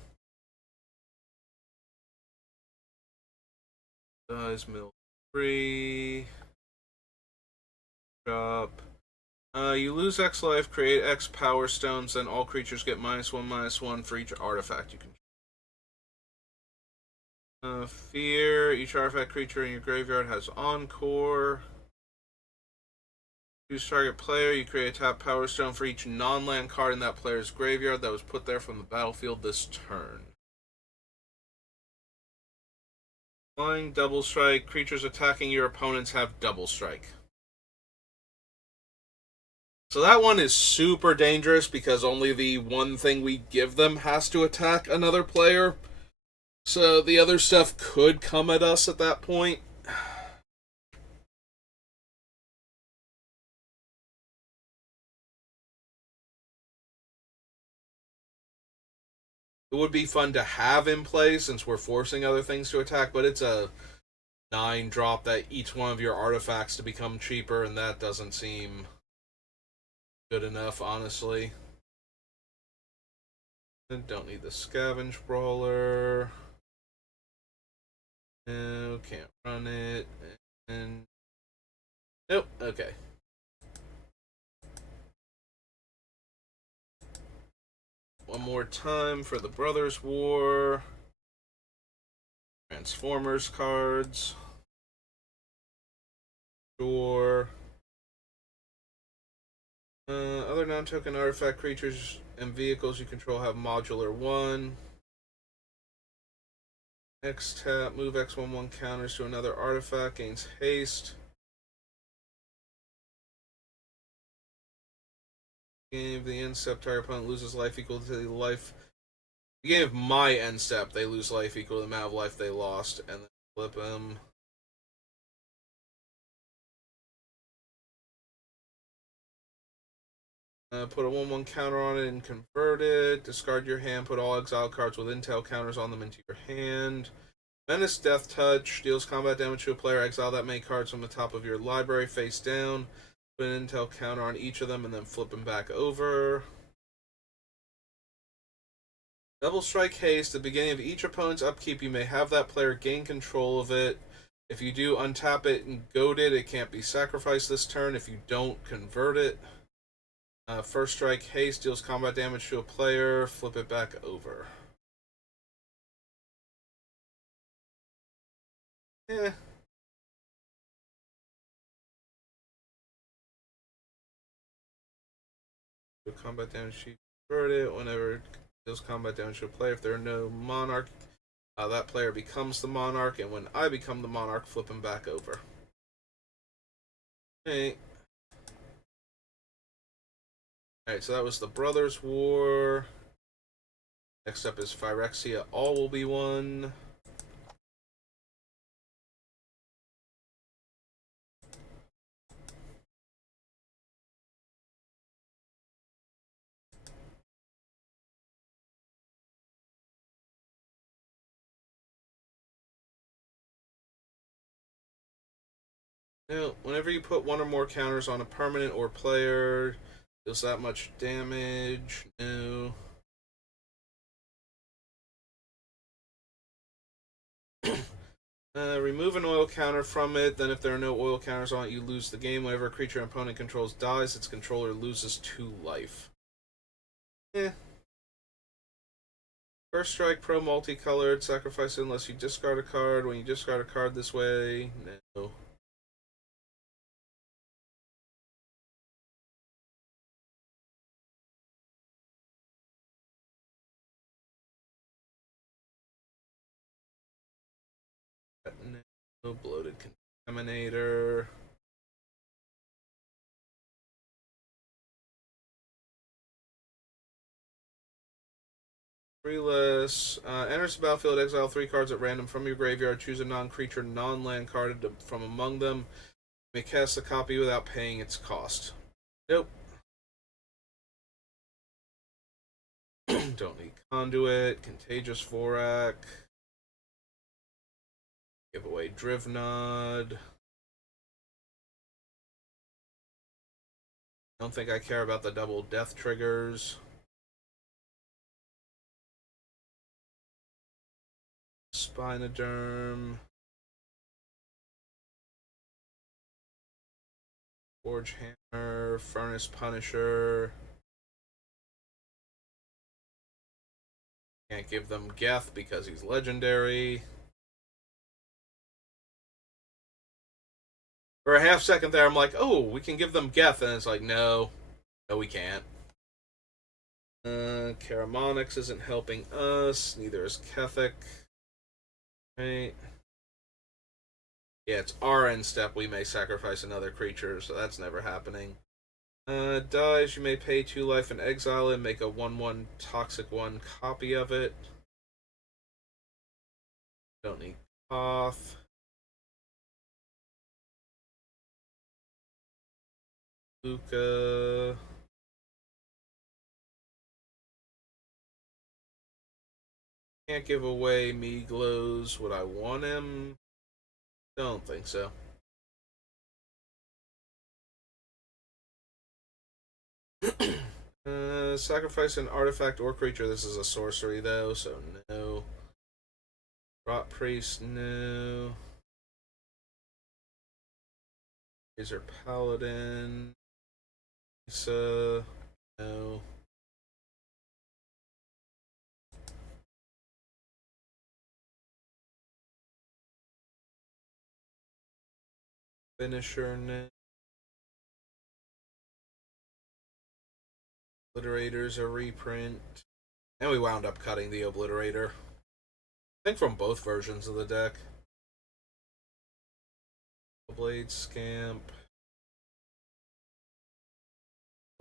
Dies mill 3. Drop. You lose X life, create X power stones, then all creatures get -1/-1 for each artifact you can. Fear. Each artifact creature in your graveyard has Encore. Choose target player. You create a tap power stone for each non-land card in that player's graveyard that was put there from the battlefield this turn. Flying double strike. Creatures attacking your opponents have double strike. So that one is super dangerous because only the one thing we give them has to attack another player. So the other stuff could come at us at that point. It would be fun to have in play since we're forcing other things to attack, but it's a 9 drop that each one of your artifacts to become cheaper, and that doesn't seem good enough, honestly. Don't need the Scavenge Brawler. No, can't run it. And nope, okay. One more time for the Brothers War. Transformers cards. Sure. Other non-token artifact creatures and vehicles you control have modular 1. X tap, move X1/1 counters to another artifact, gains haste. Beginning of the end step, target opponent loses life equal to the life. Beginning of my end step, they lose life equal to the amount of life they lost, and then flip them. Put a 1/1 counter on it and convert it. Discard your hand. Put all exiled cards with intel counters on them into your hand. Menace Death Touch. Deals combat damage to a player. Exile that many cards from the top of your library face down. Put an intel counter on each of them and then flip them back over. Double Strike Haste. At the beginning of each opponent's upkeep, you may have that player gain control of it. If you do, untap it and goad it. It can't be sacrificed this turn. If you don't, convert it. First Strike Haste deals combat damage to a player. Flip it back over. Eh. Combat damage to convert it. Whenever it deals combat damage to a player, if there are no Monarch, that player becomes the Monarch. And when I become the Monarch, flip him back over. Okay. Alright, so that was the Brothers War. Next up is Phyrexia. All will be one. Now, whenever you put one or more counters on a permanent or player, deals that much damage. No. Remove an oil counter from it. Then, if there are no oil counters on it, you lose the game. Whenever a creature an opponent controls dies, its controller loses 2 life. Eh. First Strike Pro multicolored. Sacrifice it unless you discard a card. When you discard a card this way, no. No. Bloated Contaminator. Three less. Enters the battlefield, exile 3 cards at random from your graveyard. Choose a non-creature, non-land card from among them. You may cast a copy without paying its cost. Nope. Don't need Conduit. Contagious Vorak. Give away Drivnod. Don't think I care about the double death triggers. Spinoderm. Forge Hammer. Furnace Punisher. Can't give them Geth because he's legendary. For a half second there, I'm like, oh, we can give them Geth, and it's like, no. No, we can't. Karamonix isn't helping us. Neither is Kethic. Right. Yeah, it's our end step. We may sacrifice another creature, so that's never happening. Dies, you may pay 2 life and exile and make a 1/1 Toxic 1 copy of it. Don't need Koth. Luca. Can't give away Meaglows. Would I want him? Don't think so. Sacrifice an artifact or creature. This is a sorcery, though, so no. Rot Priest, no. Razor Paladin. Lisa, no. Finisher, no. Obliterator's a reprint. And we wound up cutting the Obliterator. I think from both versions of the deck. Blade Scamp.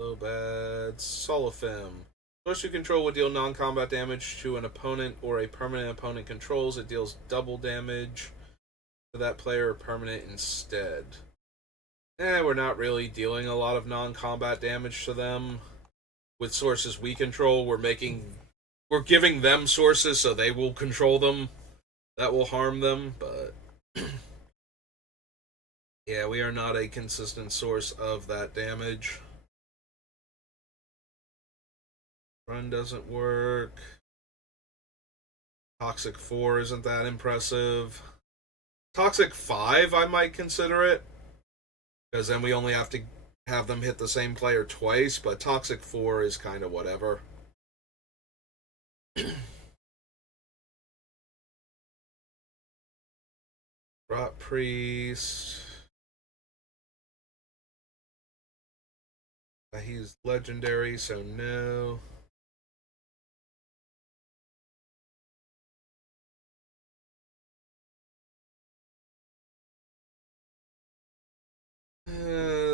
Lobad. Solifim. Source you control would deal non-combat damage to an opponent or a permanent opponent controls. It deals double damage to that player or permanent instead. We're not really dealing a lot of non-combat damage to them. With sources we control, we're giving them sources so they will control them. That will harm them, but yeah, we are not a consistent source of that damage. Run doesn't work. Toxic 4 isn't that impressive. Toxic 5, I might consider it. Because then we only have to have them hit the same player twice, but Toxic 4 is kind of whatever. Rot Priest. He's legendary, so no.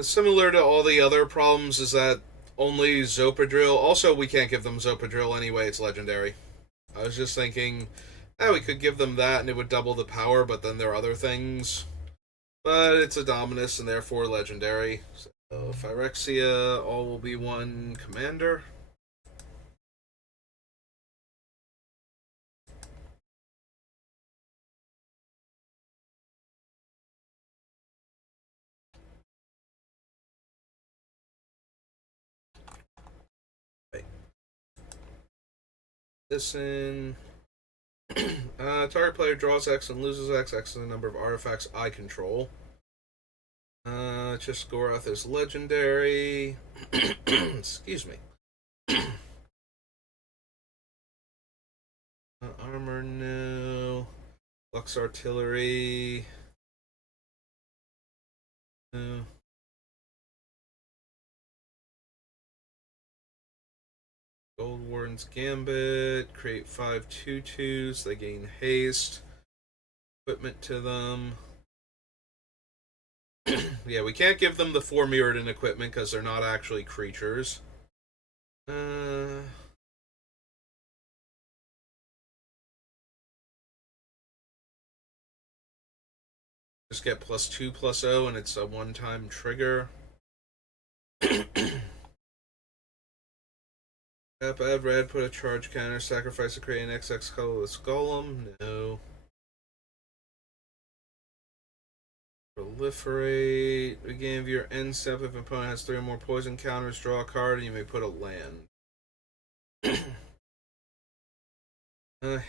Similar to all the other problems is that only Zopadrill. Also, we can't give them Zopadrill anyway, it's legendary. I was just thinking, we could give them that and it would double the power, but then there are other things. But it's a Dominus and therefore legendary. So, Phyrexia, all will be one commander. Listen. Target player draws X and loses X. X is the number of artifacts I control. Chishgorath is legendary. Excuse me. Armor, no. Lux Artillery. No. Gold Warden's Gambit. Create 5 2/2s. They gain haste. Equipment to them. Yeah, we can't give them the 4 Mirrodin equipment because they're not actually creatures. Just get +2/+0, and it's a one-time trigger. Tap add red, put a charge counter, sacrifice to create an XX colorless golem. No. Proliferate. Beginning of your end step, if an opponent has 3 or more poison counters, draw a card, and you may put a land.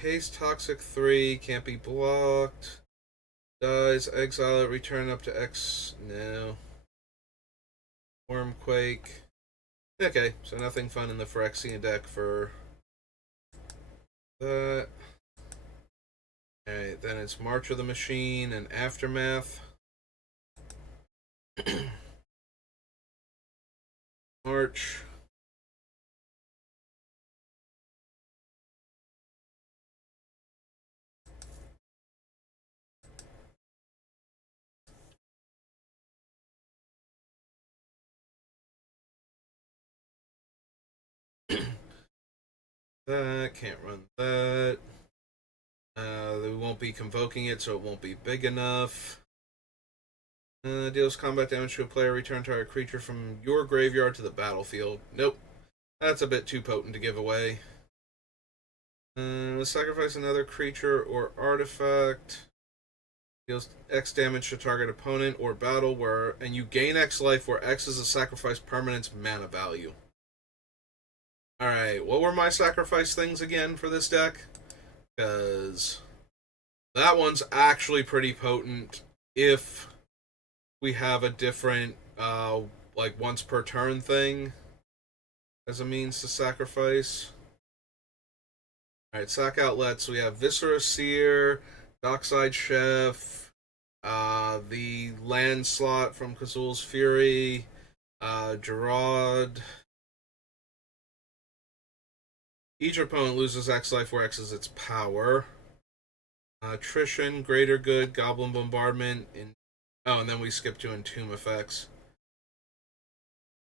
Haste Toxic 3, can't be blocked. Dies, exile it, return up to X. No. Wormquake. Okay, so nothing fun in the Phyrexian deck for that. Alright, then it's March of the Machine and Aftermath. March. That, can't run that. We won't be convoking it, so it won't be big enough. Deals combat damage to a player, return target creature from your graveyard to the battlefield. Nope. That's a bit too potent to give away. Sacrifice another creature or artifact. Deals X damage to target opponent or battle, and you gain X life, where X is a sacrifice permanent's mana value. Alright, what were my sacrifice things again for this deck? Because that one's actually pretty potent if we have a different, like, once per turn thing as a means to sacrifice. Alright, sack outlets. We have Viscera Seer, Dockside Chef, the land slot from Kazul's Fury, Gerard. Each opponent loses X life, where X is its power. Attrition, Greater Good, Goblin Bombardment. And then we skip to Entomb effects.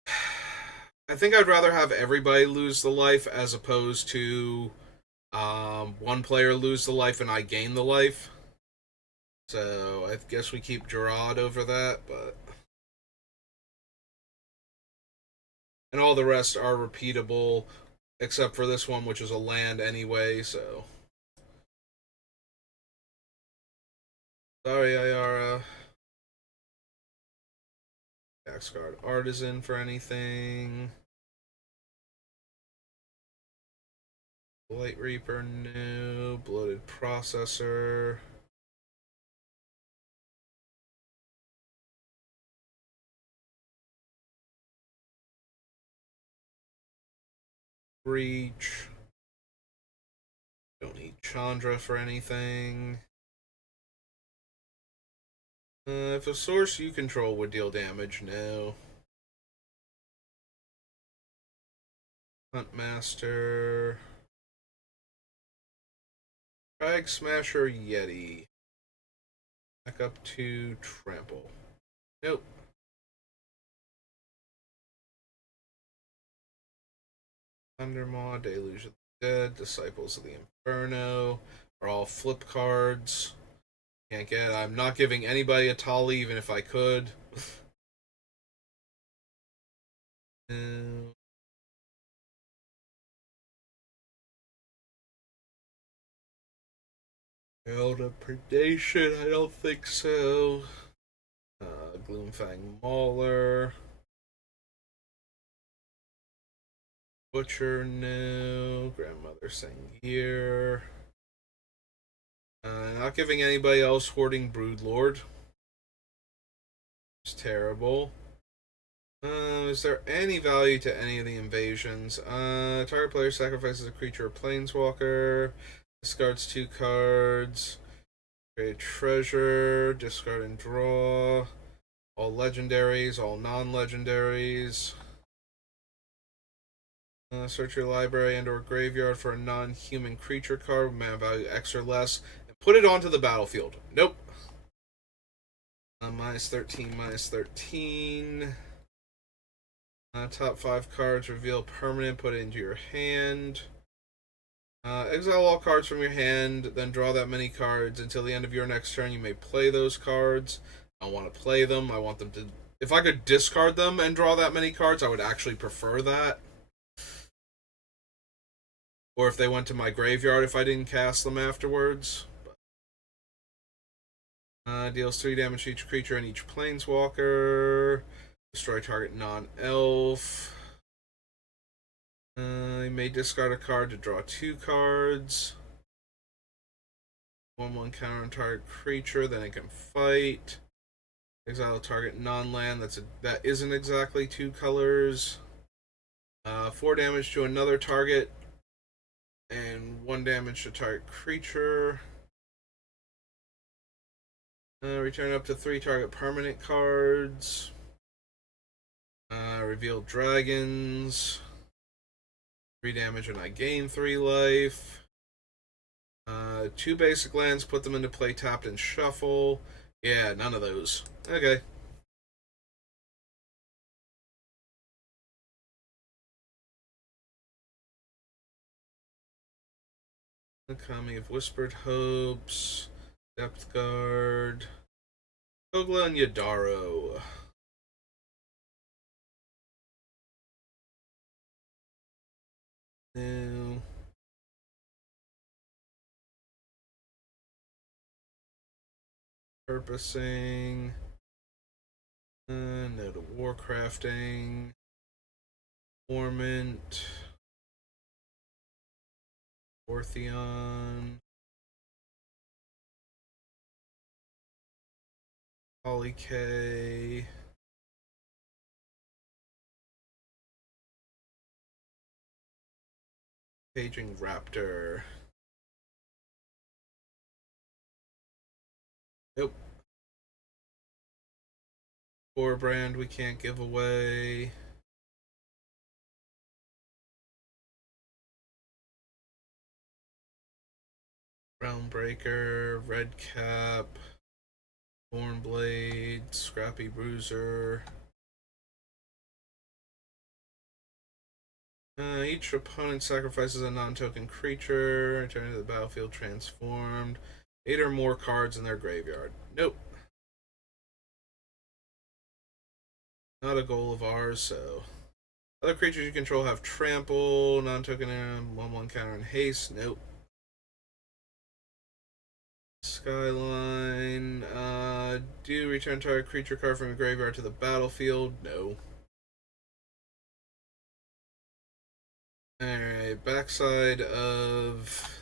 I think I'd rather have everybody lose the life as opposed to one player lose the life and I gain the life. So I guess we keep Gerard over that, but... And all the rest are repeatable, except for this one, which is a land anyway, so... Sorry, Ayara. Axguard Artisan for anything. Blight Reaper, no. Bloated Processor. Breach. Don't need Chandra for anything. If a source you control would deal damage, no. Huntmaster. Crag Smasher Yeti. Back up to Trample. Nope. Thundermaw, Deluge of the Dead, Disciples of the Inferno are all flip cards. Can't get. I'm not giving anybody a Tali, even if I could. Elder Predation, I don't think so. Gloomfang Mauler. Butcher, no. Grandmother Sangir. Not giving anybody else Hoarding Broodlord. It's terrible. Is there any value to any of the invasions? Target player sacrifices a creature or planeswalker. Discards 2 cards. Create treasure. Discard and draw. All legendaries, all non-legendaries. Search your library and or graveyard for a non-human creature card with mana value X or less. And put it onto the battlefield. Nope. -13, -13. Top 5 cards, reveal permanent, put it into your hand. Exile all cards from your hand, then draw that many cards. Until the end of your next turn, you may play those cards. I want to play them. I want them to... If I could discard them and draw that many cards, I would actually prefer that. Or if they went to my graveyard if I didn't cast them afterwards. Deals 3 damage to each creature and each planeswalker. Destroy target non-elf. You may discard a card to draw 2 cards. 1/1 counter on target creature, then it can fight. Exile a target non-land that isn't exactly 2 colors. 4 damage to another target, and 1 damage to target creature. Return up to 3 target permanent cards. Reveal dragons. 3 damage and I gain 3 life. 2 basic lands, put them into play tapped and shuffle. Yeah, none of those. Okay. Kami of Whispered Hopes. Depth Guard. Kogla and Yadaro. New. Purposing. No to Warcrafting. Torment. Ortheon. Polyk. Paging Raptor. Nope. Core brand we can't give away. Realmbreaker, Redcap, Thornblade, Scrappy Bruiser. Each opponent sacrifices a non-token creature, returning to the battlefield transformed. 8 or more cards in their graveyard. Nope. Not a goal of ours, so. Other creatures you control have trample, non-token 1/1 counter and haste. Nope. Skyline. Do return target creature card from your graveyard to the battlefield? No. Alright, backside of...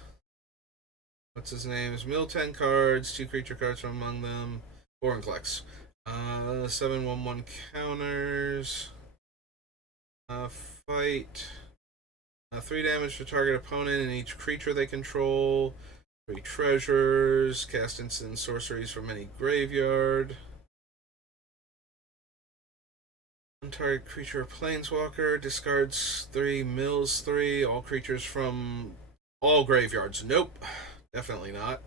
What's his name? Mill 10 cards, 2 creature cards from among them. Vorinclex. 7/1/1 counters. Fight. 3 damage to target opponent and each creature they control. 3 treasures. Cast instant sorceries from any graveyard. One target creature or planeswalker discards 3, mills 3. All creatures from all graveyards. Nope. Definitely not.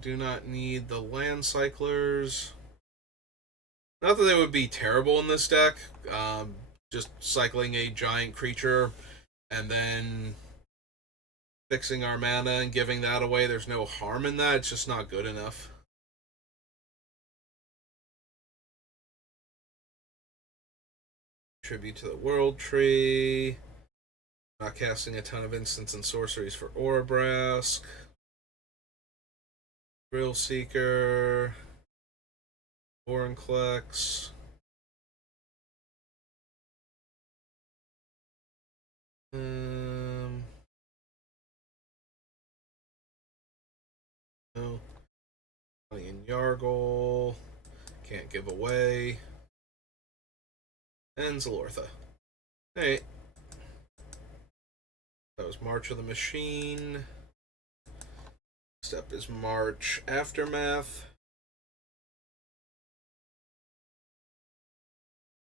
Do not need the land cyclers. Not that they would be terrible in this deck. Just cycling a giant creature and then fixing our mana and giving that away. There's no harm in that. It's just not good enough. Tribute to the World Tree. Not casting a ton of instants and sorceries for Orabrask. Thrill Seeker. Vorinclex. No. Playing Yargle. Can't give away. And Zalortha. Alright. That was March of the Machine. Step is March Aftermath.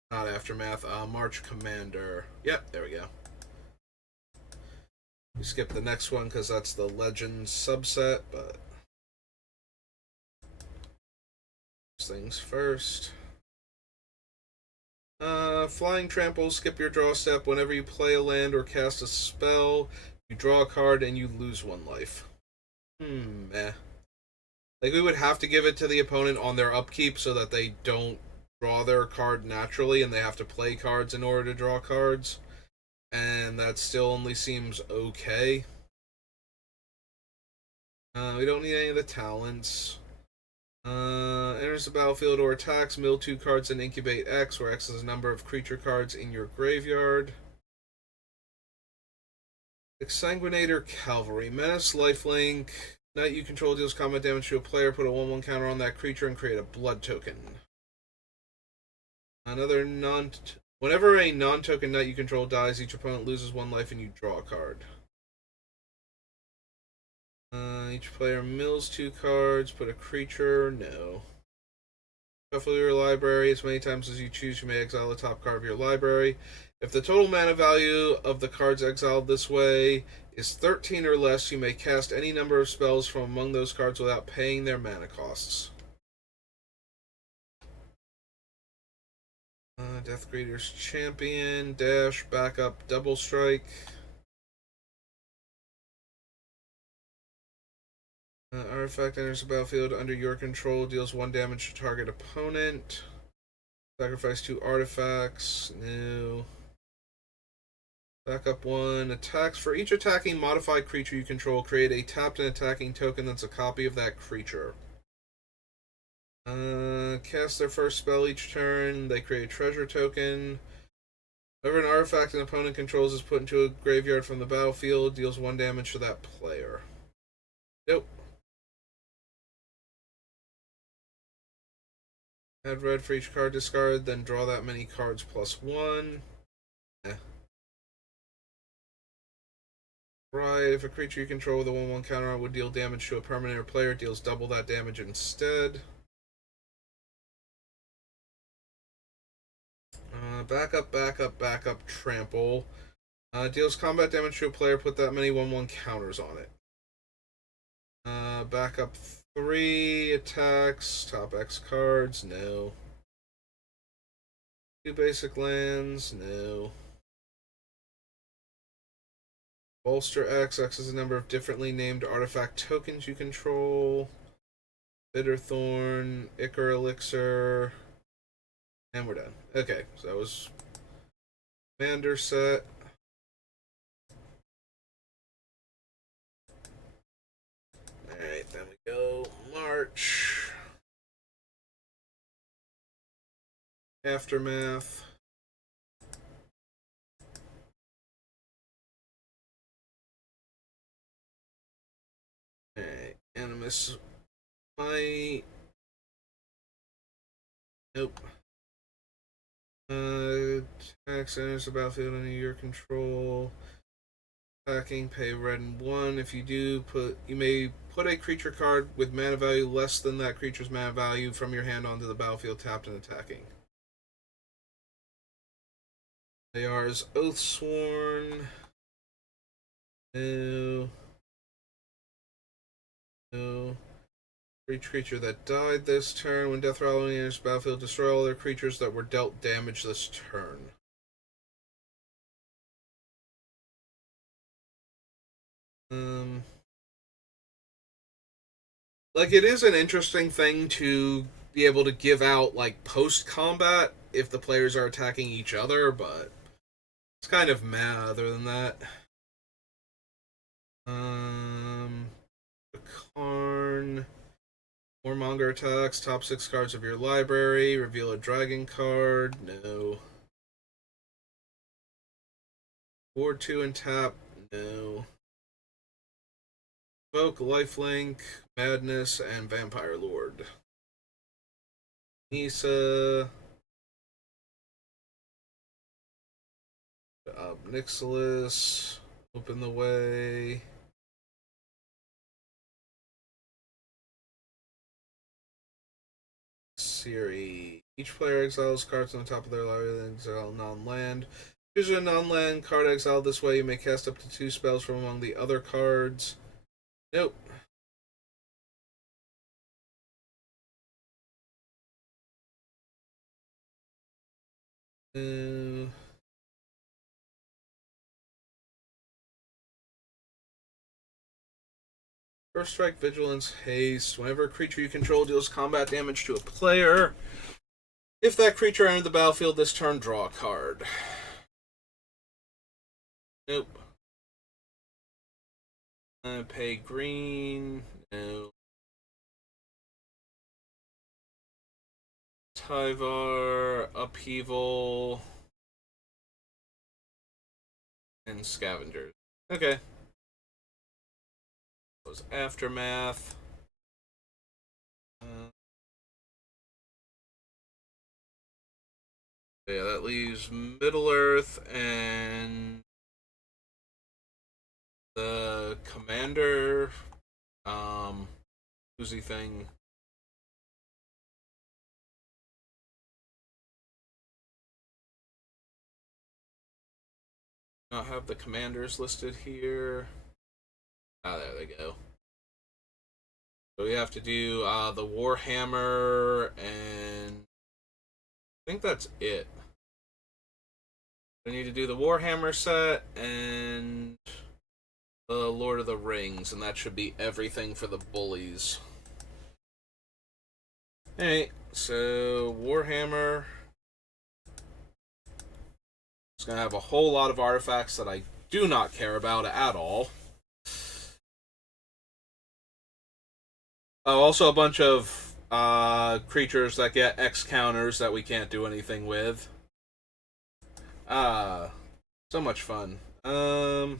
Not Aftermath, March Commander. Yep, there we go. We skip the next one because that's the Legends subset, but first things first. Flying Trample, skip your draw step. Whenever you play a land or cast a spell, you draw a card and you lose 1 life. Meh. Like, we would have to give it to the opponent on their upkeep so that they don't draw their card naturally and they have to play cards in order to draw cards. And that still only seems okay. We don't need any of the talents. Enters the battlefield or attacks, mill 2 cards and incubate X, where X is the number of creature cards in your graveyard. Exsanguinator Cavalry. Menace, lifelink. Knight you control deals combat damage to a player. Put a 1/1 counter on that creature and create a blood token. Whenever a non-token knight you control dies, each opponent loses 1 life and you draw a card. Each player mills 2 cards. Put a creature. No. Shuffle your library as many times as you choose. You may exile the top card of your library. If the total mana value of the cards exiled this way is 13 or less, you may cast any number of spells from among those cards without paying their mana costs. Deathgreeter's Champion, dash, backup, double strike. Artifact enters the battlefield under your control, deals 1 damage to target opponent. Sacrifice 2 artifacts. No. Backup 1. Attacks. For each attacking modified creature you control, create a tapped and attacking token that's a copy of that creature. Cast their first spell each turn. They create a treasure token. Whenever an artifact an opponent controls is put into a graveyard from the battlefield, deals 1 damage to that player. Nope. Add red for each card discarded, then draw that many cards plus 1. Right, if a creature you control with a 1/1 counter on would deal damage to a permanent or player, it deals double that damage instead. Backup, trample. Deals combat damage to a player, put that many 1/1 counters on it. Backup 3, attacks, top X cards, no. 2 basic lands, no. Bolster X, X is the number of differently named artifact tokens you control. Bitterthorn, Ichor Elixir, and we're done. Okay, so that was Commander set. Alright, then we go March. Aftermath. Alright, Animus Might. Nope. Tax enters the battlefield under your control. Attacking, pay red and 1. If you do, you may put a creature card with mana value less than that creature's mana value from your hand onto the battlefield tapped and attacking. They are as Oathsworn. No. No. For each creature that died this turn, when Death Rattle enters the battlefield, destroy all their creatures that were dealt damage this turn. Like, it is an interesting thing to be able to give out, like, post-combat if the players are attacking each other, but it's kind of meh other than that. Karn. Warmonger attacks, top 6 cards of your library, reveal a dragon card, no. Board 2 and tap, no. Evoke, Lifelink, Madness, and Vampire Lord. Nisa. Nixilis. Open the way. Siri. Each player exiles cards on the top of their library, then exile non-land. Choose a non-land card exiled this way. You may cast up to 2 spells from among the other cards. Nope. First strike, vigilance, haste. Whenever a creature you control deals combat damage to a player, if that creature entered the battlefield this turn, draw a card. Nope. Pay green. No. Tyvar, Upheaval, and Scavengers. Okay. That was Aftermath. Yeah, that leaves Middle Earth and the Commander Uzi thing. Not have the commanders listed here. Ah, there they go. So we have to do the Warhammer, and I think that's it. We need to do the Warhammer set and the Lord of the Rings, and that should be everything for the Bullies. Alright, so Warhammer. It's going to have a whole lot of artifacts that I do not care about at all. Oh, also a bunch of creatures that get X counters that we can't do anything with. So much fun. No.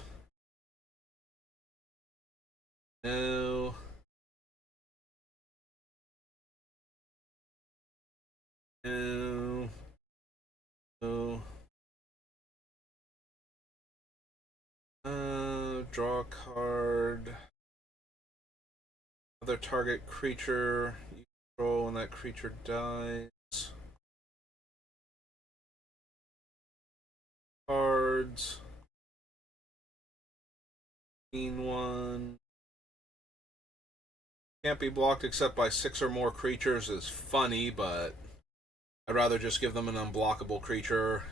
No. No. Draw a card. Other target creature you control when that creature dies. Cards. One. Can't be blocked except by 6 or more creatures is funny, but I'd rather just give them an unblockable creature.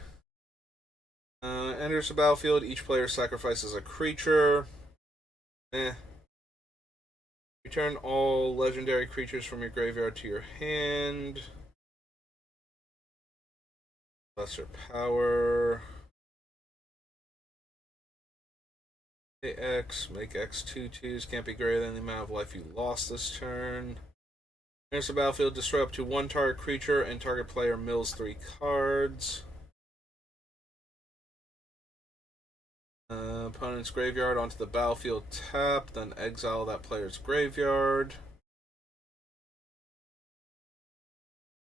Enters the battlefield. Each player sacrifices a creature. Return all legendary creatures from your graveyard to your hand. Lesser power. Pay X. Make X 2/2s. Can't be greater than the amount of life you lost this turn. Enters the battlefield. Destroy up to 1 target creature, and target player mills 3 cards. Opponent's graveyard onto the battlefield, tap, then exile that player's graveyard.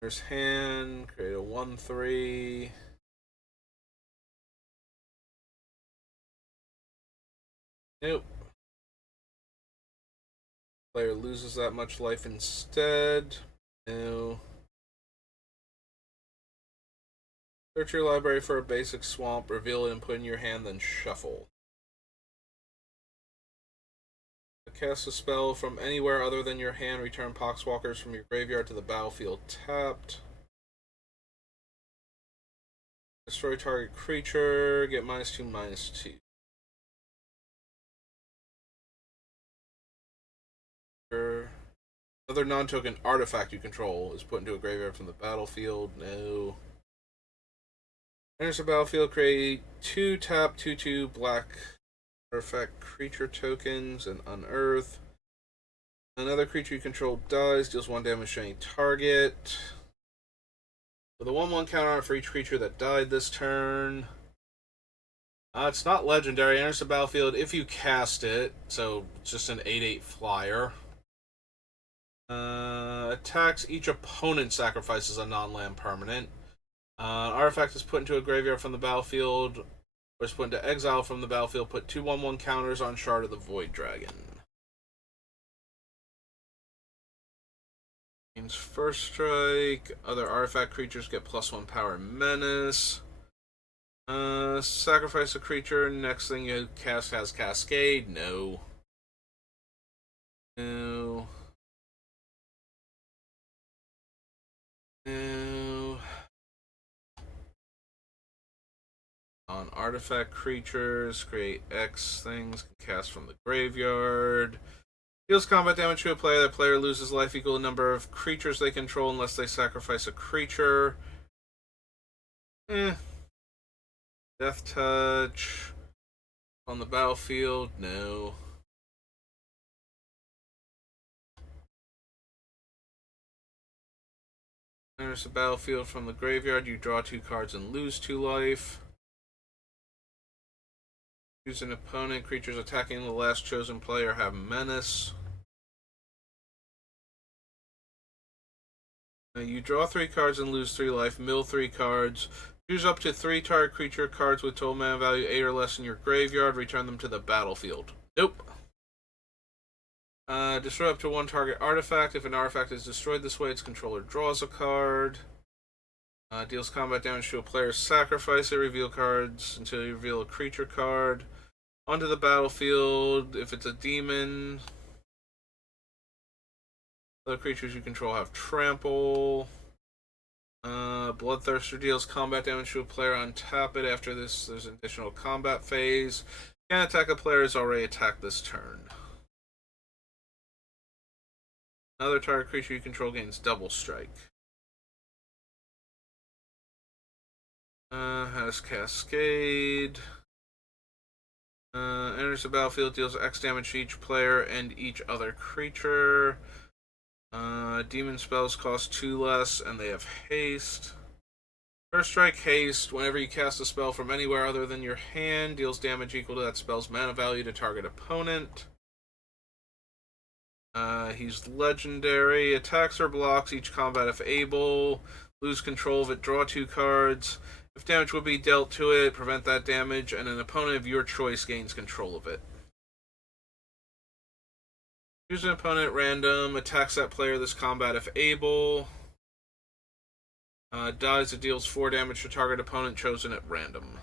There's hand, create a 1/3. Nope. Player loses that much life instead. No. Search your library for a basic swamp, reveal it and put it in your hand, then shuffle. Cast a spell from anywhere other than your hand. Return Poxwalkers from your graveyard to the battlefield tapped. Destroy target creature. Get -2/-2. Another non-token artifact you control is put into a graveyard from the battlefield. No. Enters the battlefield. Create 2 tap 2/2 black artifact creature tokens and unearth. Another creature you control dies, deals 1 damage to any target. With a 1/1 counter for each creature that died this turn. It's not legendary. Enters the battlefield if you cast it, so it's just an 8/8 flyer. Attacks each opponent sacrifices a non-land permanent. Artifact is put into a graveyard from the battlefield, or is put into exile from the battlefield. Put 2 1/1 counters on Shard of the Void Dragon. Means first strike. Other artifact creatures get +1 power menace. Sacrifice a creature. Next thing you cast has Cascade. No. No. No. On artifact creatures, create X things, can cast from the graveyard. Deals combat damage to a player. That player loses life equal to the number of creatures they control unless they sacrifice a creature. Death touch. On the battlefield, no. Enters the battlefield from the graveyard. You draw 2 cards and lose 2 life. Choose an opponent. Creatures attacking the last chosen player have menace. Now you draw 3 cards and lose 3 life. Mill 3 cards. Choose up to 3 target creature cards with total mana value 8 or less in your graveyard. Return them to the battlefield. Nope. Destroy up to 1 target artifact. If an artifact is destroyed this way, its controller draws a card. Deals combat damage to a player. Sacrifice it. Reveal cards until you reveal a creature card. Onto the battlefield. If it's a demon, other creatures you control have trample. Bloodthirster deals combat damage to a player. Untap it. After this, there's an additional combat phase. Can't attack a player who's already attacked this turn. Another target creature you control gains double strike. Has Cascade. Enters the battlefield, deals X damage to each player and each other creature. Demon spells cost 2 less, and they have haste. First strike, haste. Whenever you cast a spell from anywhere other than your hand, deals damage equal to that spell's mana value to target opponent. He's legendary. Attacks or blocks each combat if able. Lose control of it, draw 2 cards. If damage would be dealt to it, prevent that damage, and an opponent of your choice gains control of it. Choose an opponent at random. Attacks that player this combat if able. Dies, it deals 4 damage to target opponent chosen at random.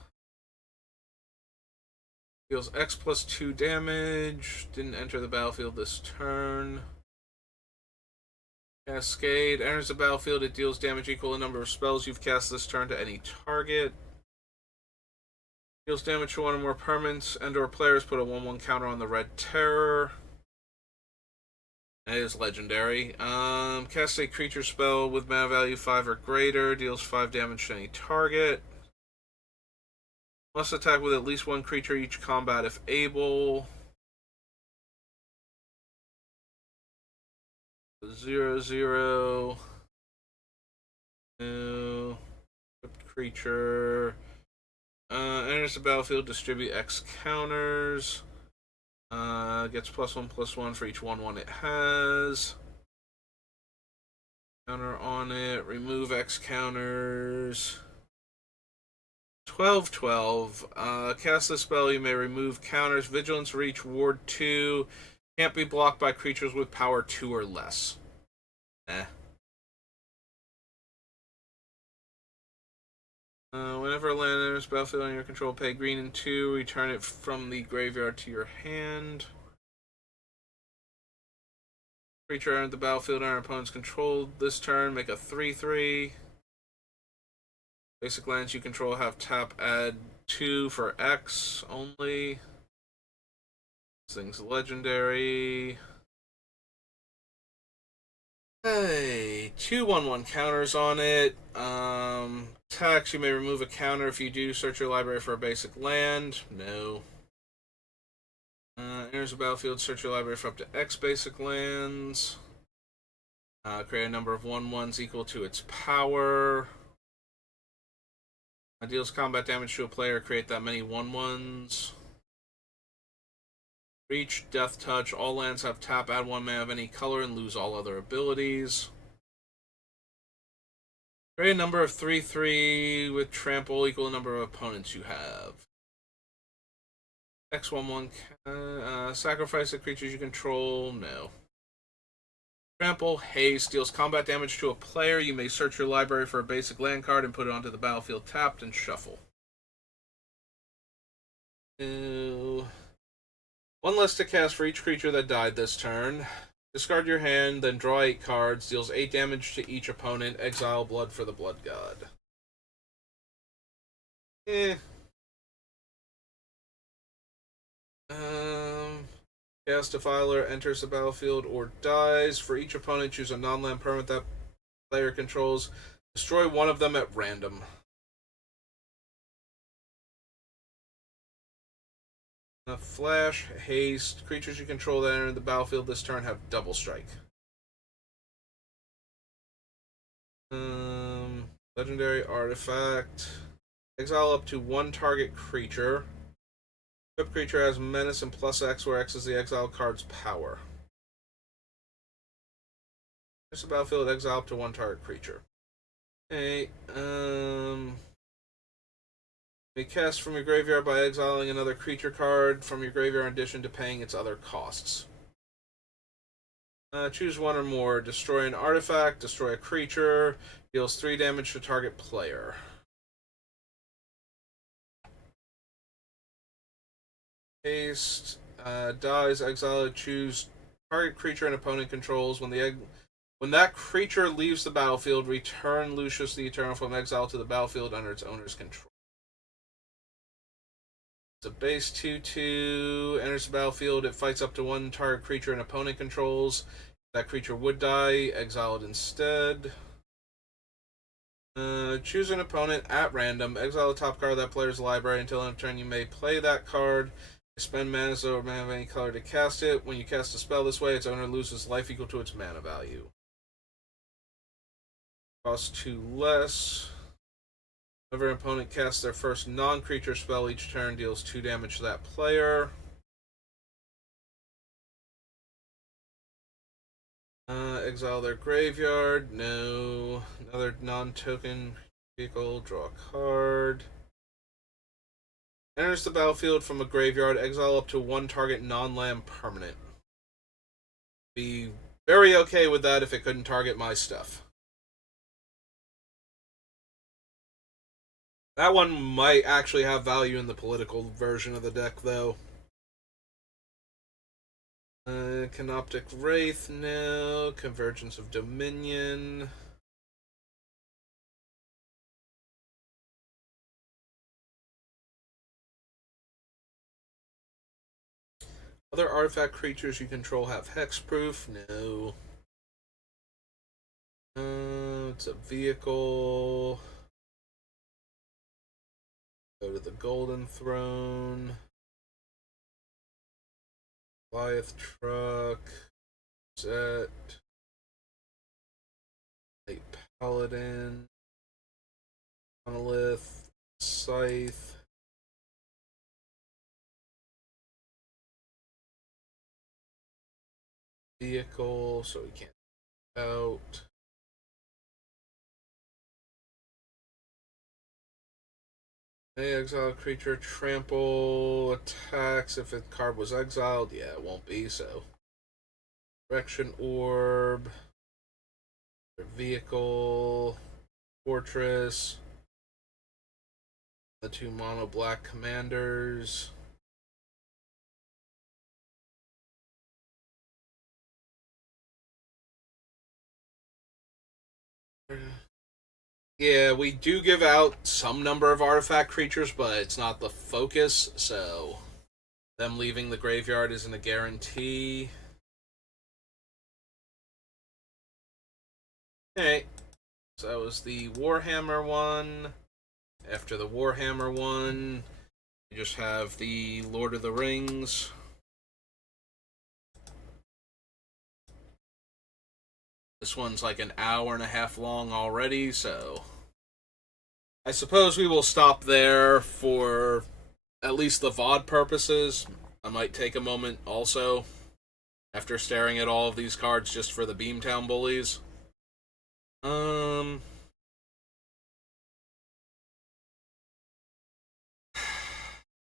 Deals X plus 2 damage. Didn't enter the battlefield this turn. Cascade. Enters the battlefield. It deals damage equal to the number of spells you've cast this turn to any target. Deals damage to 1 or more permanents and or players. Put a 1/1 counter on the Red Terror. That is legendary. Cast a creature spell with mana value 5 or greater. Deals 5 damage to any target. Must attack with at least 1 creature each combat if able. 0/0. No. Creature. Enters the battlefield, distribute X counters. Gets +1/+1 for each 1/1 it has. Counter on it. Remove X counters. 12/12. Cast the spell, you may remove counters. Vigilance, Reach, Ward 2. Can't be blocked by creatures with power 2 or less. Whenever a land enters battlefield on your control, pay green and 2. Return it from the graveyard to your hand. Creature entered the battlefield on our opponent's control this turn. Make a 3/3. Basic lands you control have tap, add 2 for X only. This thing's legendary. Hey, 2 1/1 counters on it. Attacks, you may remove a counter. If you do, search your library for a basic land. No. Enters the battlefield, search your library for up to X basic lands. Create a number of 1/1s equal to its power. Deals combat damage to a player, create that many 1/1s. Reach, Death Touch. All lands have tap, add 1 mana of any color, and lose all other abilities. Create a number of 3/3 with trample equal to the number of opponents you have. X 1/1. Sacrifice the creatures you control. No. Trample, haste, deals combat damage to a player. You may search your library for a basic land card and put it onto the battlefield tapped and shuffle. 1 less to cast for each creature that died this turn. Discard your hand, then draw 8 cards. Deals 8 damage to each opponent. Exile blood for the blood god. Cast Defiler enters the battlefield or dies. For each opponent, choose a non-land permanent that player controls. Destroy one of them at random. Flash, haste. Creatures you control that enter the battlefield this turn have double strike. Legendary artifact. Exile up to one target creature. Equipped creature has menace and plus X, where X is the exile card's power. There's a battlefield, exile up to one target creature. Okay, you cast from your graveyard by exiling another creature card from your graveyard in addition to paying its other costs. Choose one or more. Destroy an artifact, destroy a creature, deals 3 damage to target player. Haste, dies, exile, choose target creature an opponent controls. When that creature leaves the battlefield, return Lucius the Eternal from exile to the battlefield under its owner's control. It's a base 2/2, enters the battlefield, it fights up to one target creature an opponent controls. If that creature would die, exile it instead. Choose an opponent at random, exile the top card of that player's library until end of turn you may play that card. You spend mana or mana of any color to cast it. When you cast a spell this way, its owner loses life equal to its mana value. Cost 2 less. Whenever an opponent casts their first non-creature spell each turn, deals 2 damage to that player. Exile their graveyard. No. Another non-token vehicle. Draw a card. Enters the battlefield from a graveyard. Exile up to one target non-land permanent. Be very okay with that if it couldn't target my stuff. That one might actually have value in the political version of the deck, though. Canoptic Wraith, no. Convergence of Dominion. Other artifact creatures you control have hexproof, no. It's a vehicle. Go to the Golden Throne. Goliath Truck. Set. Late Paladin. Monolith. Scythe. Vehicle, so we can't out. Exile creature, trample, attacks. If the card was exiled, yeah, it won't be, so. Direction Orb. Vehicle. Fortress. The 2 mono black commanders. Yeah, we do give out some number of artifact creatures, but it's not the focus, so them leaving the graveyard isn't a guarantee. Okay, so that was the Warhammer one. After the Warhammer one, you just have the Lord of the Rings. This one's like an hour and a half long already, so I suppose we will stop there for at least the VOD purposes. I might take a moment also, after staring at all of these cards, just for the Beamtown Bullies.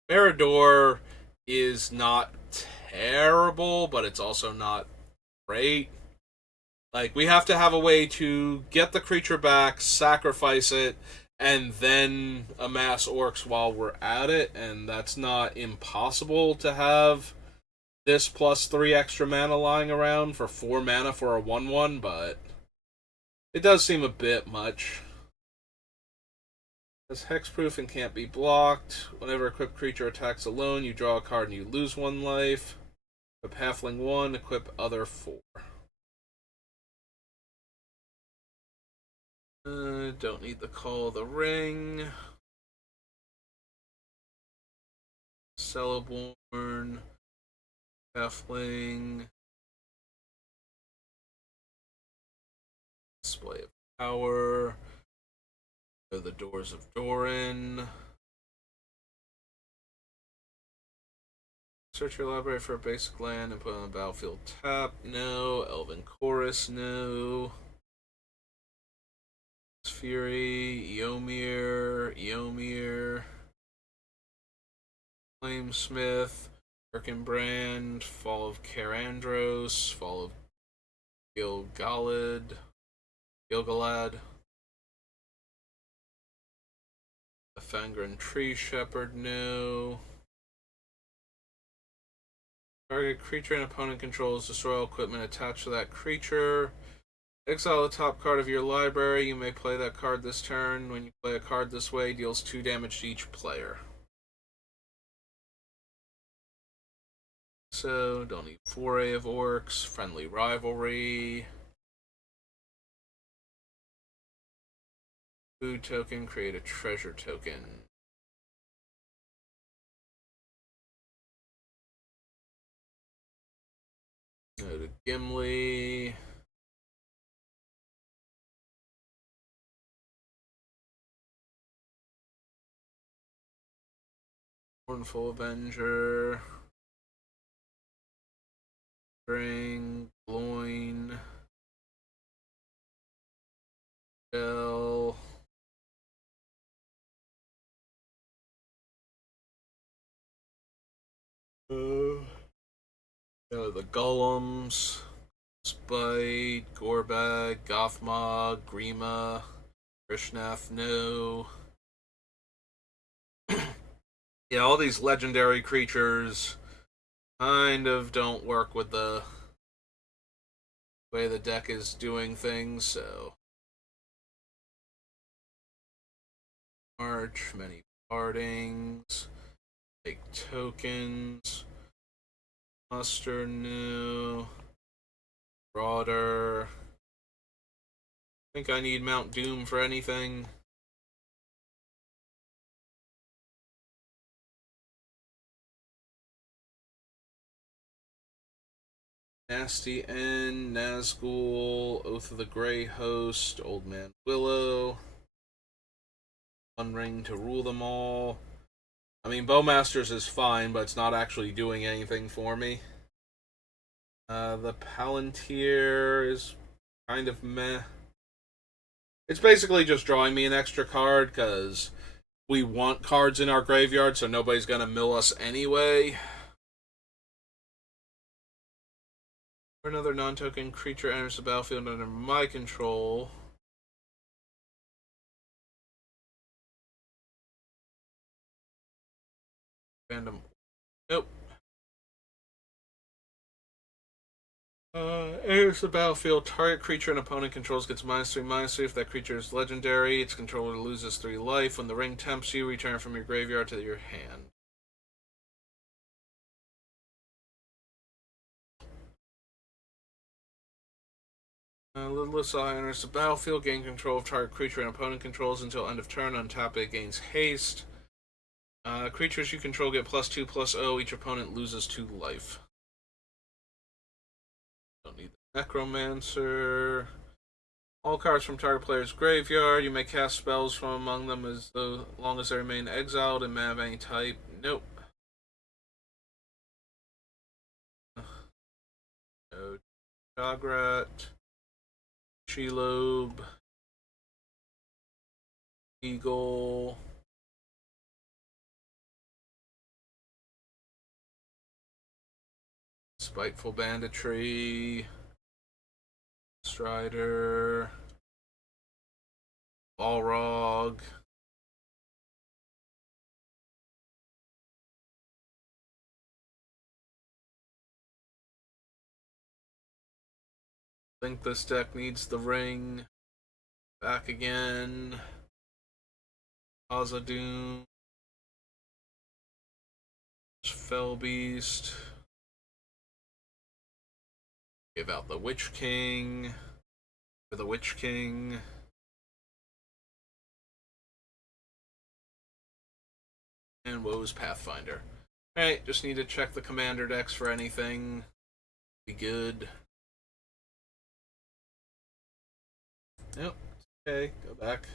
Meridor is not terrible, but it's also not great. Like, we have to have a way to get the creature back, sacrifice it, and then amass orcs while we're at it, and that's not impossible to have this plus 3 extra mana lying around for 4 mana for a 1/1, but it does seem a bit much. It's hexproof and can't be blocked. Whenever equipped creature attacks alone, you draw a card and you lose 1 life. Equip Halfling 1, equip other 4. Don't need the Call of the Ring. Celeborn. Halfling. Display of Power. The Doors of Doran. Search your library for a basic land and put it on the battlefield. Tap, no. Elven Chorus, no. Fury, Eomir, Flamesmith, Birkenbrand, Fall of Karandros, Fall of Gilgalad, the Fangren Tree Shepherd, no. Target creature and opponent controls destroy all equipment attached to that creature. Exile the top card of your library. You may play that card this turn. When you play a card this way, deals 2 damage to each player. So, don't need Foray of Orcs, Friendly Rivalry. Food token, create a treasure token. Go to Gimli. Mournful Avenger. String, Loin. Shell. The Golems. Spite, Gorbag, Gothmog, Grima, Krishnath, no. Yeah, all these legendary creatures kind of don't work with the way the deck is doing things, so. March, many partings, take tokens, muster, no. Broader. Think I need Mount Doom for anything. Nasty End, Nazgul, Oath of the Grey Host, Old Man Willow. One ring to rule them all. I mean, Bowmasters is fine, but it's not actually doing anything for me. The Palantir is kind of meh. It's basically just drawing me an extra card, because we want cards in our graveyard, so nobody's going to mill us anyway. Another non-token creature enters the battlefield under my control. Random. Nope. Enters the battlefield. Target creature an opponent controls gets -3/-3. If that creature is legendary, its controller loses 3 life. When the ring tempts you, return from your graveyard to your hand. Littlest Eye enters the battlefield. Gain control of target creature and opponent controls until end of turn. Untap it, gains haste. Creatures you control get +2/+0. Each opponent loses 2 life. Don't need the Necromancer. All cards from target player's graveyard. You may cast spells from among them as long as they remain exiled and may have any type. Nope. No. Jograt. Shelob. Eagle. Spiteful Banditry. Strider. Balrog. I think this deck needs the ring. Back again. Azadoom, Fell Beast. Give out the Witch King for the Witch King. And Woe's Pathfinder. Alright, just need to check the commander decks for anything. Be good. Yep. Okay, go back.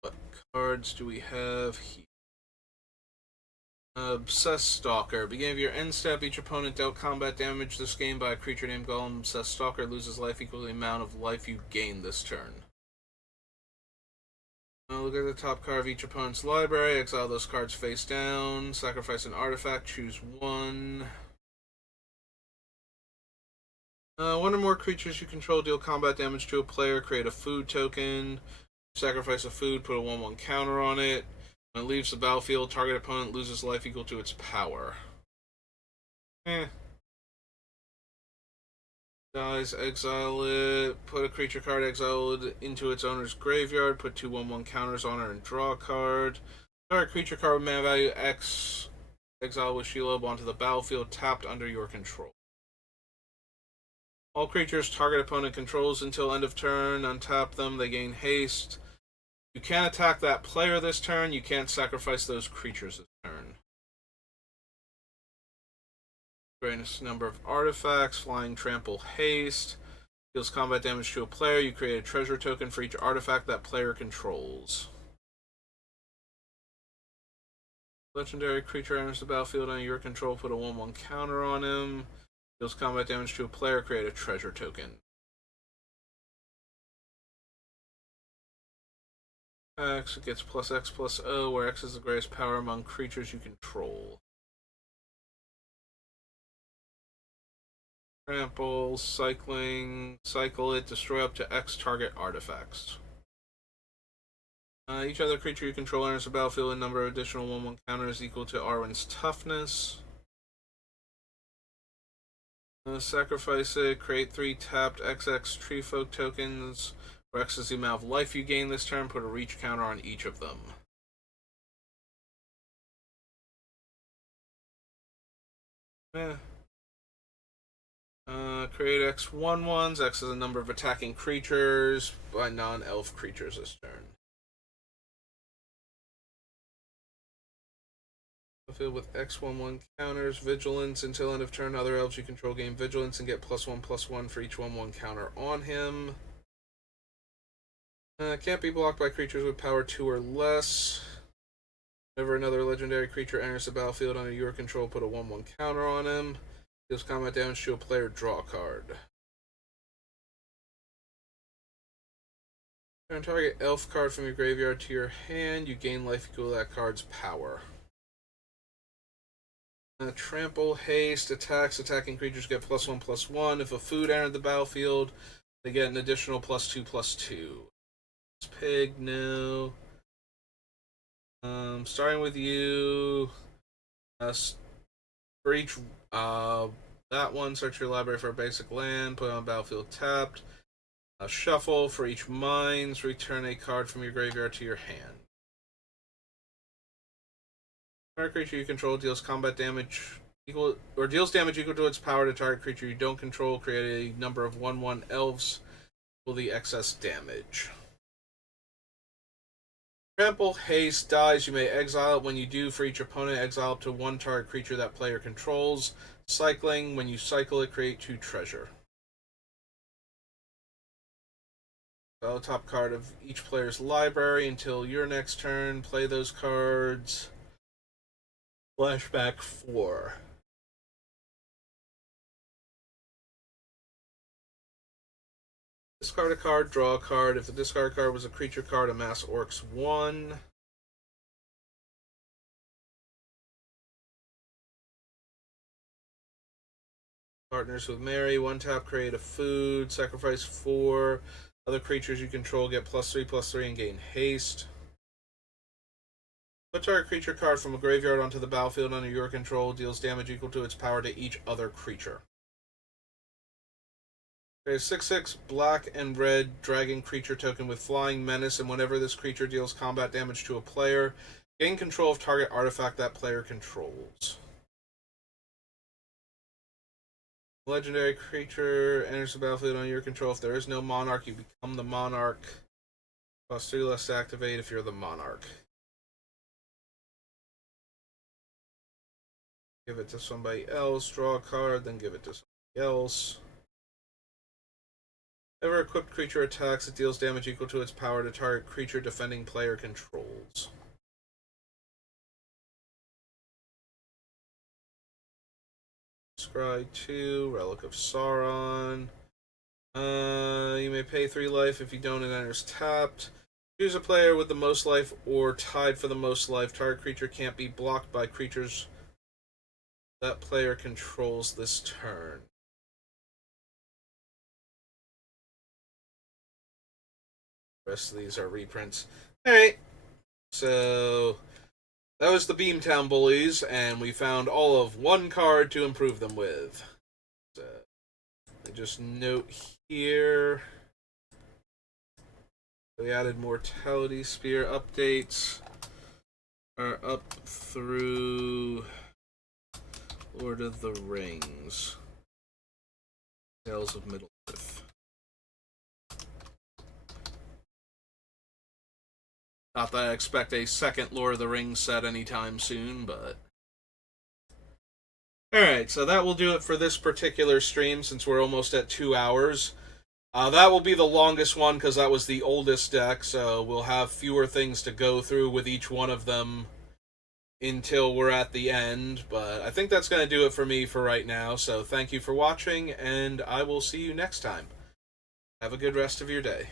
What cards do we have here? Obsessed Stalker. Beginning of your end step, each opponent dealt combat damage this game by a creature named Golem. Obsessed Stalker loses life equal to the amount of life you gain this turn. Look at the top card of each opponent's library. Exile those cards face down. Sacrifice an artifact. Choose one. One or more creatures you control deal combat damage to a player. Create a food token. Sacrifice a food. Put a 1/1 counter on it. When it leaves the battlefield, target opponent loses life equal to its power. Dies, exile it. Put a creature card exiled into its owner's graveyard. Put 2 1/1 counters on her and draw a card. Target creature card with mana value X. Exile with Shelob onto the battlefield, tapped under your control. All creatures target opponent controls until end of turn. Untap them, they gain haste. You can't attack that player this turn. You can't sacrifice those creatures this turn. Greatest number of artifacts. Flying, Trample, Haste. Deals combat damage to a player. You create a treasure token for each artifact that player controls. Legendary creature enters the battlefield under your control. Put a 1/1 counter on him. Deals combat damage to a player. Create a treasure token. X gets plus X plus O, where X is the greatest power among creatures you control. Trample, cycling, cycle it, destroy up to X target artifacts. Each other creature you control enters the battlefield. A number of additional 1/1 counters equal to Arwen's toughness. Sacrifice it, create 3 tapped XX Tree Folk tokens. Where X is the amount of life you gain this turn, put a reach counter on each of them. Create X 1/1s. X is a number of attacking creatures by non-elf creatures this turn. Filled with X 1/1 counters. Vigilance until end of turn. Other elves you control gain vigilance and get +1/+1 for each 1/1 counter on him. Can't be blocked by creatures with power 2 or less. Whenever another legendary creature enters the battlefield under your control, put a 1/1 counter on him. Deals combat damage to a player, draw a card. Turn target elf card from your graveyard to your hand. You gain life equal to that card's power. Trample, haste, attacks. Attacking creatures get +1/+1. If a food entered the battlefield, they get an additional +2/+2. Pig, no. Starting with you. For each that one, search your library for a basic land, put it on battlefield tapped. Shuffle for each mines, return a card from your graveyard to your hand. Target creature you control deals combat damage equal or deals damage equal to its power to target creature you don't control. Create a number of 1/1 elves equal the excess damage. Trample, haste, dies. You may exile it. When you do, for each opponent, exile up to 1 target creature that player controls. Cycling, when you cycle it, create 2 treasure. Draw the top card of each player's library until your next turn. Play those cards. Flashback 4. Discard a card, draw a card. If the discard card was a creature card, amass Orcs 1. Partners with Mary. 1 tap, create a food. Sacrifice 4. Other creatures you control get +3/+3 and gain haste. Put target creature card from a graveyard onto the battlefield under your control. Deals damage equal to its power to each other creature. Okay, 6/6 black and red dragon creature token with flying menace, and whenever this creature deals combat damage to a player, gain control of target artifact that player controls. Legendary creature enters the battlefield on your control. If there is no monarch, you become the monarch. Cost 3 less to activate if you're the monarch. Give it to somebody else, draw a card, then give it to somebody else. Whenever equipped creature attacks, it deals damage equal to its power to target creature defending player controls. Scry 2, Relic of Sauron. You may pay 3 life. If you don't, it enters tapped. Choose a player with the most life or tied for the most life. Target creature can't be blocked by creatures that player controls this turn. The rest of these are reprints. Alright, so that was the Beamtown Bullies, and we found all of one card to improve them with. So, I just note here, we added Mortality Spear updates are up through Lord of the Rings, Tales of Middle-earth. Not that I expect a second Lord of the Rings set anytime soon, but... Alright, so that will do it for this particular stream, since we're almost at 2 hours. That will be the longest one, because that was the oldest deck, so we'll have fewer things to go through with each one of them until we're at the end, but I think that's going to do it for me for right now, so thank you for watching, and I will see you next time. Have a good rest of your day.